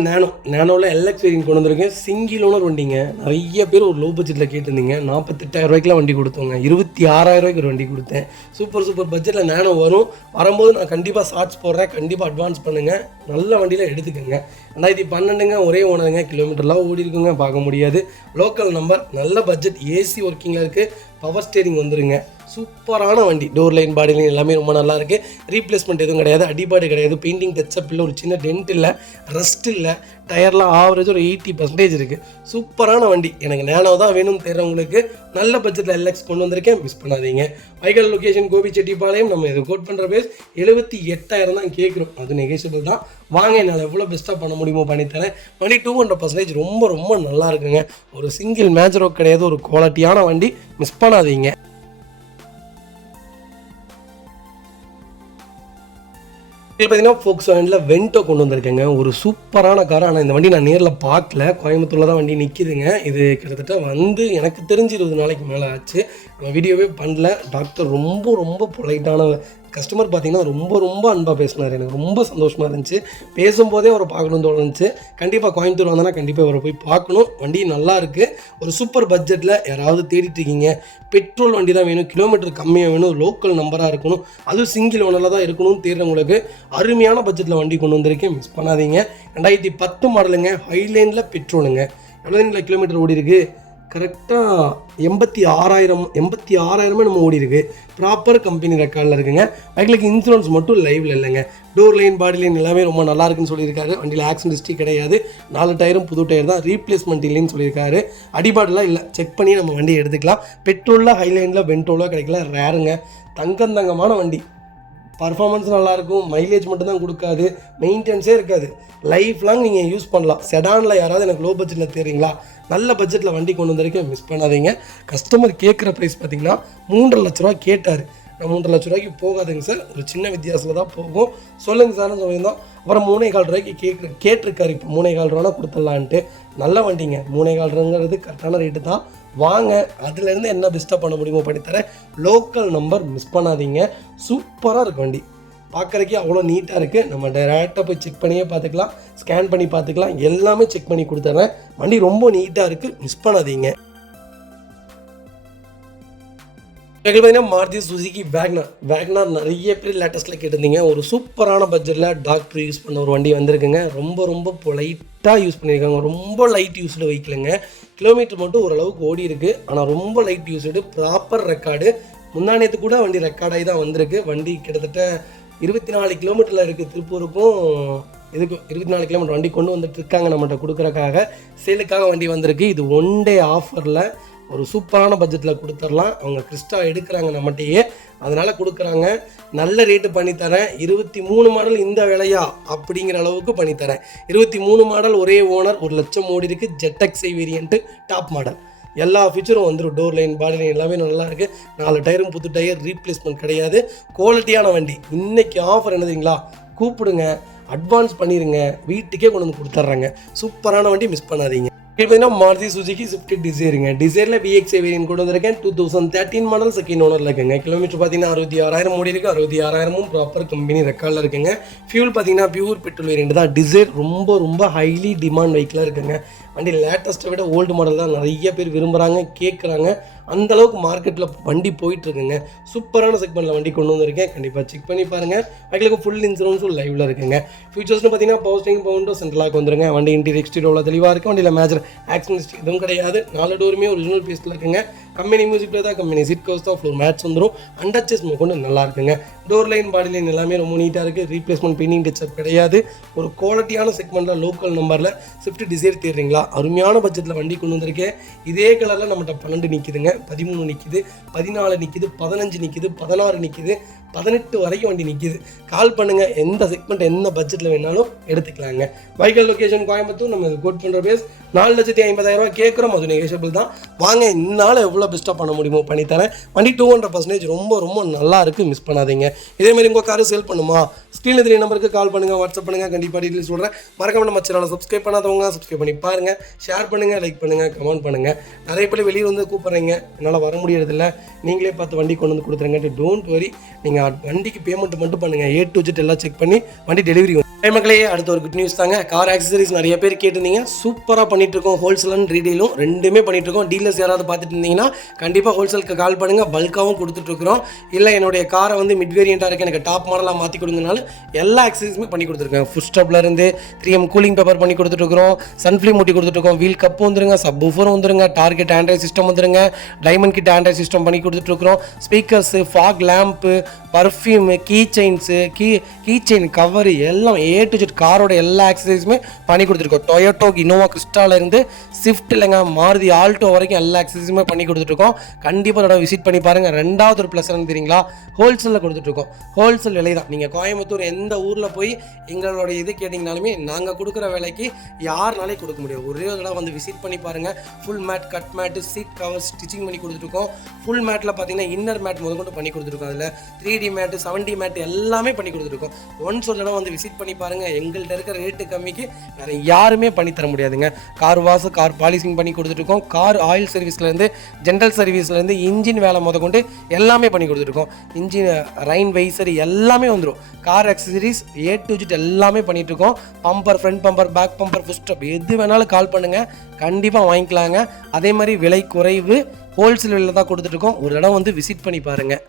நேனோவில் எல்எக்ஸ் வேரியன்ட் கொண்டு வந்திருக்கேன். சிங்கிள் ஓனர் வண்டிங்க. நிறைய பேர் ஒரு லோ பட்ஜெட்டில் கேட்டிருந்தீங்க. 48,000 ரூபாய்க்குலாம் வண்டி கொடுத்தோங்க. 26,000 ரூபாய்க்கு ஒரு வண்டி கொடுத்தேன். சூப்பர் பட்ஜெட்டில் நேனோ வரும்போது நான் கண்டிப்பாக ஷார்ட்ஸ் போடுறேன். கண்டிப்பாக அட்வான்ஸ் பண்ணுங்கள். நல்ல வண்டியில் எடுத்துக்கோங்க. 2012 ஒரே ஓனருங்க. கிலோமீட்டர்லாம் ஓடி இருக்குங்க, பார்க்க முடியாது. Local number. நல்ல பட்ஜெட். ஏசி ஒர்க்கிங்கில் இருக்குது. பவர் ஸ்டேரிங் வந்துருங்க. சூப்பரான வண்டி. டோர் லைன், பாடி லைன் எல்லாமே ரொம்ப நல்லா இருக்குது. ரீப்ளேஸ்மெண்ட் எதுவும் கிடையாது, அடிபாடு கிடையாது, பெயிண்டிங் டச்சப் இல்லை, ஒரு சின்ன டென்ட் இல்லை, ரஸ்ட் இல்லை. டயர்லாம் ஆவரேஜ் ஒரு 80% இருக்குது. சூப்பரான வண்டி. எனக்கு நேனோ தான் வேணும்னு தெரிறவங்களுக்கு நல்ல பட்ஜெட்டில் எல்எக்ஸ் கொண்டு வந்திருக்கேன். மிஸ் பண்ணாதீங்க. வைக்கல் லொக்கேஷன் கோபிச்செட்டிப்பாளையம். நம்ம இது கோட் பண்ணுற பேஸ் 78,000 தான் கேட்குறோம். அது நெகோஷியபிள் தான். வாங்க, என்னால் எவ்வளோ பெஸ்ட்டாக பண்ண முடியுமோ பண்ணித்தரேன். வண்டி 200% ரொம்ப நல்லா இருக்குங்க. ஒரு சிங்கிள் மேஜரோ கிடையாது. ஒரு குவாலிட்டியான வண்டி. மிஸ் பண்ணாதீங்க. பார்த்தீங்கன்னா ஃபோக்ஸ்வேகனில் வென்டோ கொண்டு வந்திருக்கேங்க. ஒரு சூப்பரான கார். ஆனால் இந்த வண்டி நான் நேரில் பார்க்கல. கோயம்புத்தூரில் தான் வண்டி நிற்கிதுங்க. இது கிட்டத்தட்ட எனக்கு தெரிஞ்சு 20 நாளைக்கு மேலே ஆச்சு. நம்ம வீடியோவே பண்ணல. டாக்டர் ரொம்ப பொலைட்டான கஸ்டமர். பார்த்தீங்கன்னா ரொம்ப அன்பாக பேசினார். எனக்கு ரொம்ப சந்தோஷமாக இருந்துச்சு. பேசும்போதே அவரை பார்க்கணுன்னு தோணுச்சு. கண்டிப்பாக கோயம்புத்தூர் வந்தோன்னா கண்டிப்பாக அவரை போய் பார்க்கணும். வண்டி நல்லா இருக்குது. ஒரு சூப்பர் பட்ஜெட்டில் யாராவது தேடிட்டு இருக்கீங்க, பெட்ரோல் வண்டி தான் வேணும், கிலோமீட்டர் கம்மியாக வேணும், லோக்கல் நம்பராக இருக்கணும், அதுவும் சிங்கிள் ஓனரில் தான் இருக்கணும்னு தேடுறவங்களுக்கு அருமையான பட்ஜெட்டில் வண்டி கொண்டு வந்திருக்கேன். மிஸ் பண்ணாதீங்க. 2010 மாடலுங்க. ஹைலைனில் பெட்ரோலுங்க. எவ்வளோ கிலோமீட்டர் ஓடி இருக்குது? கரெக்டாக 86,000 நம்ம ஓடி இருக்குது. ப்ராப்பர் கம்பெனி ரெக்கார்டில் இருக்குங்க. பைக்கில் இன்சூரன்ஸ் மட்டும் லைவில் இல்லைங்க. டோர் லைன், பாடி லைன் எல்லாமே ரொம்ப நல்லா இருக்குன்னு சொல்லியிருக்காரு. வண்டியில் ஆக்சிடென்ட் ஹிஸ்ட்ரி கிடையாது. 4 டயரும் புது டயர் தான். ரீப்ளேஸ்மெண்ட் இல்லைன்னு சொல்லியிருக்காரு. அடிபாடெலாம் இல்லை. செக் பண்ணி நம்ம வண்டி எடுத்துக்கலாம். பெட்ரோலில், ஹைலைனில், வென்டோவில் கிடைக்கல. ரேருங்க. தங்கமான வண்டி. பர்ஃபார்மன்ஸ் நல்லாயிருக்கும். மைலேஜ் மட்டும்தான் கொடுக்காது. மெயின்டெனன்ஸே இருக்காது. லைஃப் லாங் நீங்கள் யூஸ் பண்ணலாம். செடானில் யாராவது எனக்கு லோ பட்ஜெட்டில் தெரியுங்களா, நல்ல பட்ஜெட்டில் வண்டி கொண்டு வந்திருக்கேன். மிஸ் பண்ணாதீங்க. கஸ்டமர் கேட்குற ப்ரைஸ் பார்த்தீங்கன்னா 3.5 லட்ச ரூபா கேட்டார். நான் 3.5 லட்ச ரூபாய்க்கு போகாதுங்க சார், ஒரு சின்ன வித்தியாசத்தில் தான் போகும், சொல்லுங்கள் சார்னு சொல்லியிருந்தோம். அப்புறம் 3.25 ரூபாய்க்கு கேட்டிருக்காரு. இப்போ 3.25 ரூபானா கொடுத்துடலான்ட்டு. நல்ல வண்டிங்க. 3.25 ரூபாங்கிறது கரெக்டான ரேட்டு தான். வாங்க, அதுலேருந்து என்ன பெஸ்ட்டாக பண்ண முடியுமோ பண்ணித்தரேன். Local number. மிஸ் பண்ணாதீங்க. சூப்பராக இருக்குது வண்டி. பார்க்குறக்கே அவ்வளோ நீட்டாக இருக்குது. நம்ம டேரெக்டாக போய் செக் பண்ணியே பார்த்துக்கலாம், ஸ்கேன் பண்ணி பார்த்துக்கலாம், எல்லாமே செக் பண்ணி கொடுத்துட்றேன். வண்டி ரொம்ப நீட்டாக இருக்குது. மிஸ் பண்ணாதீங்க. பார்த்தீங்கன்னா மாருதி சுசுகி வேக்னார் நிறைய பேர் லேட்டஸ்ட்டில் கேட்டிருந்தீங்க. ஒரு சூப்பரான பட்ஜெட்டில் டாக்டர் யூஸ் பண்ண ஒரு வண்டி வந்திருக்குங்க. ரொம்ப பொலைட்டாக யூஸ் பண்ணியிருக்காங்க. ரொம்ப லைட் யூஸ்டு வெஹிக்கிளுங்க. கிலோமீட்டர் மட்டும் ஓரளவுக்கு ஓடி இருக்குது. ஆனால் ரொம்ப லைட் யூஸ்டு. Proper record. முந்தானேத்து கூட வண்டி ரெக்கார்டாகி தான் வந்திருக்கு. வண்டி கிட்டத்தட்ட 24 கிலோமீட்டரில் இருக்குது. திருப்பூருக்கும் இதுக்கும் 24 கிலோமீட்டர் வண்டி கொண்டு வந்துட்டு இருக்காங்க நம்மகிட்ட கொடுக்குறக்காக. சேலுக்காக வண்டி வந்திருக்கு. இது 1 டே ஆஃபரில் ஒரு சூப்பரான பட்ஜெட்டில் கொடுத்துடலாம். அவங்க கிறிஸ்டா எடுக்கிறாங்க நம்மகிட்டயே, அதனால் கொடுக்குறாங்க. நல்ல ரேட்டு பண்ணித்தரேன். 23 மாடல் இந்த விலையா அப்படிங்கிற அளவுக்கு பண்ணித்தரேன். 23 மாடல் ஒரே ஓனர், 1 லட்சம் ஓடி இருக்குது. ZXi variant top model. எல்லா ஃபீச்சரும் வந்துடும். டோர் லைன், பாடி லைன் எல்லாமே நல்லா இருக்குது. 4 டயரும் புது டயர், ரீப்ளேஸ்மெண்ட் கிடையாது. குவாலிட்டியான வண்டி. இன்றைக்கி ஆஃபர் என்ன தெரியுங்களா? கூப்பிடுங்க, அட்வான்ஸ் பண்ணிடுங்க, வீட்டுக்கே கொண்டு வந்து கொடுத்துட்றாங்க. சூப்பரான வண்டி, மிஸ் பண்ணாதீங்க. இப்போ பார்த்தீங்கன்னா மாருதி சுசுகி ஸ்விஃப்ட் டிசைருங்க. டிசைரில் VXi வேரியன்ட் கொண்டு வந்திருக்கேன். 2013 மாடல் செகண்ட் ஓனரில் இருக்குங்க. கிலோமீட்டர் பார்த்தீங்கன்னா 66,000 ஓடி இருக்குது. 66,000 ப்ராப்பர் கம்பெனி ரெக்கார்டில் இருக்குங்க. ஃபியூல் பார்த்தீங்கன்னா பியூர் பெட்ரோல் வேரியன்ட் தான். டிசைர் ரொம்ப ரொம்ப ஹைலி டிமாண்ட் வெஹிக்கிளாக இருக்குங்க. வண்டி லேட்டஸ்ட்டை விட ஓல்டு மாடல் தான் நிறைய பேர் விரும்புகிறாங்க, கேட்குறாங்க. அந்தளவுக்கு மார்க்கெட்டில் வண்டி போயிட்டுருக்குங்க. சூப்பரான செக்மெண்ட்டில் வண்டி கொண்டு வந்திருக்கேன். கண்டிப்பாக செக் பண்ணி பாருங்கள். வண்டிகளுக்கு ஃபுல் இன்சூரன்ஸும் லைவில் இருக்குங்க. ஃபீச்சர்ஸ்னு பார்த்தீங்கன்னா பவர் ஸ்டீரிங், பவுண்டோ, சென்ட்ரலாக வந்துருங்க. வண்டி இன்டீரியர் எக்ஸ்டீரியர் தெளிவாக இருக்குது. வண்டியில் மேஜர் ஆக்சிடென்ட் எதுவும் கிடையாது. 4 டோருமே ஒரிஜினல் பீஸில் இருக்குங்க. கம்பெனி மியூசிக்கில் தான், கம்பெனி சீட் கவர்ஸ் தான், ஃப்ளோர் மேட்ச் வந்துடும். அண்டர்ச்சஸ் கொண்டு நல்லா இருக்குங்க. டோர் லைன், பாடி லைன் எல்லாமே ரொம்ப நீட்டாக இருக்குது. ரீப்ளேஸ்மெண்ட், பெயிண்டிங் டச்சப் கிடையாது. ஒரு குவாலிட்டியான செக்மெண்ட்டில் லோக்கல் நம்பரில் ஸ்விஃப்ட் டிசைர் தேடுறீங்களா? அருமையான பட்ஜெட்டில் வண்டி கொண்டு வந்திருக்கேன். இதே கலரில் நம்மகிட்ட 12 நிற்கிதுங்க, 13 நிற்கிது, 14 நிற்கிது, 15 நிற்கிது, 16 நிற்கிது, 18 வரைக்கும் வண்டி நிற்கிது. கால் பண்ணுங்கள். எந்த செக்மெண்ட் எந்த பட்ஜெட்டில் வேணாலும் எடுத்துக்கலாங்க. வைக்கல் லொக்கேஷன் கோயம்புத்தூர். நம்ம கோட் பண்ணுற பேஸ் 4,50,000 கேட்குறோம். அது நெகோஷியபிள் தான். வாங்க, இன்னால் எவ்வளோ பெஸ்ட்டாக பண்ண முடியுமோ பண்ணித்தரேன். வண்டி 200% ரொம்ப ரொம்ப நல்லா இருக்குது, மிஸ் பண்ணாதீங்க. இதேமாதிரி உங்கள் காரு சேல் பண்ணுமா? ஸ்க்ரீனில் 3 நம்பருக்கு கால் பண்ணுங்கள், வாட்ஸ்அப் பண்ணுங்கள். கண்டிப்பாக டீட்டெயில்ஸ் சொல்கிறேன். மறக்காம நம்ம சேனலை சப்ஸ்கிரைப் பண்ணாதவங்க சப்ஸ்கிரைப் பண்ணி பாருங்கள். ஷேர் பண்ணுங்கள், லைக் பண்ணுங்கள், கமெண்ட் பண்ணுங்கள். நிறைய பேர் வெளியே வந்து கூப்பிட்றீங்க, என்னால் வர முடியறதில்ல, நீங்களே பார்த்து வண்டி கொண்டு வந்து கொடுத்துருங்க. டோன்ட் வரி, நீங்கள் வண்டிக்கு பேமெண்ட் மட்டும் பண்ணுங்கள். A to Z எல்லாம் செக் பண்ணி வண்டி டெலிவரி. மக்களே, அடுத்த ஒரு குட் நியூஸ் தாங்க. கார் ஆக்சசரிஸ் நிறைய பேர் கேட்டிருந்தீங்க. சூப்பராக பண்ணிகிட்ருக்கோம். ஹோல்சேல் அண்ட் ரீடெயிலும் ரெண்டுமே பண்ணிகிட்ருக்கோம். டீலர்ஸ் யாராவது பார்த்துட்டு இருந்தீங்கன்னா கண்டிப்பாக ஹோல்சேலுக்கு கால் பண்ணுங்கள். பல்காகவும் கொடுத்துட்ருக்குறோம். இல்லை என்னுடைய காரை வந்து மிட் வேரியண்ட்டாக இருக்குது, எனக்கு டாப் மாடலாக மாற்றி கொடுங்கனாலும் எல்லா ஆக்சசரிஸுமே பண்ணி கொடுத்துருக்கேன். ஃபுட் ஸ்டப்லேருந்து 3M கூலிங் பேப்பர் பண்ணி கொடுத்துட்ருக்குறோம். சன்ஃப்ளீம் மூட்டி கொடுத்துட்ருக்கோம். வீல் கப்பு வந்துருங்க, சப் ஊஃபரும் வந்துருங்க, டார்கெட் ஆண்ட்ராய்ட் சிஸ்டம் வந்துருங்க, டைமண்ட் கிட் ஆண்ட்ராய்ட் சிஸ்டம் பண்ணி கொடுத்துட்ருக்குறோம். Speakers, fog lamp, perfume, key chains, key chain cover எல்லாம் A to Z காரோட எல்லா ஆக்சசரிஸுமே பண்ணி கொடுத்துருக்கோம். டொயோட்டோ, இனோவா கிறிஸ்டாலேருந்து ஸ்விஃப்ட் இல்லைங்க, மாருதி ஆல்டோ வரைக்கும் எல்லா ஆக்சசரிஸுமே பண்ணி கொடுத்துட்ருக்கோம். கண்டிப்பாக அதோட விசிட் பண்ணி பாருங்கள். ரெண்டாவது ஒரு ப்ளஸ் என்ன தெரியுங்களா? ஹோல்சேலில் கொடுத்துட்ருக்கோம். ஹோல்சேல் விலை தான். நீங்கள் கோயம்புத்தூர் எந்த ஊரில் போய் எங்களோட இது கேட்டிங்கனாலுமே நாங்கள் கொடுக்குற விலைக்கு யாருனாலே கொடுக்க முடியாது. ஒரே தடவை வந்து விசிட் பண்ணி பாருங்கள். Full mat, cut mat, seat cover stitching பண்ணி கொடுத்துருக்கோம். ஃபுல் மேட்டில் பார்த்தீங்கன்னா இன்னர் மேட் முதற்கொண்டு பண்ணி கொடுத்துருக்கோம். அதில் 3D மேட்டு, 7D மேட்டு எல்லாமே பண்ணி கொடுத்துருக்கோம். ஒன்ஸ் ஒரு தடவை வந்து விசிட் பண்ணி பாருங்கள். எங்கள்கிட்ட இருக்கிற ரேட்டு கம்மிக்கு வேறு யாருமே பண்ணி தர முடியாதுங்க. கார் வாஷ், கார் பாலிசிங் பண்ணி கொடுத்துட்ருக்கோம். கார் ஆயில் சர்வீஸ்லேருந்து, ஜென்ரல் சர்வீஸ்லேருந்து, இன்ஜின் வேலை முதற்கொண்டு எல்லாமே பண்ணி கொடுத்துருக்கோம். இன்ஜின் ரைன் வைசர் எல்லாமே வந்துடும். Car accessories A to Z எல்லாமே பண்ணிகிட்ருக்கோம். Bumper, front bumper, back bumper, foot stop எது வேணாலும் கால் பண்ணுங்கள், கண்டிப்பாக வாங்கிக்கலாங்க. அதே மாதிரி விலை குறைவு, ஹோல்சேல் விலையில் தான் கொடுத்துட்ருக்கோம். ஒரு இடம் வந்து விசிட் பண்ணி பாருங்கள்.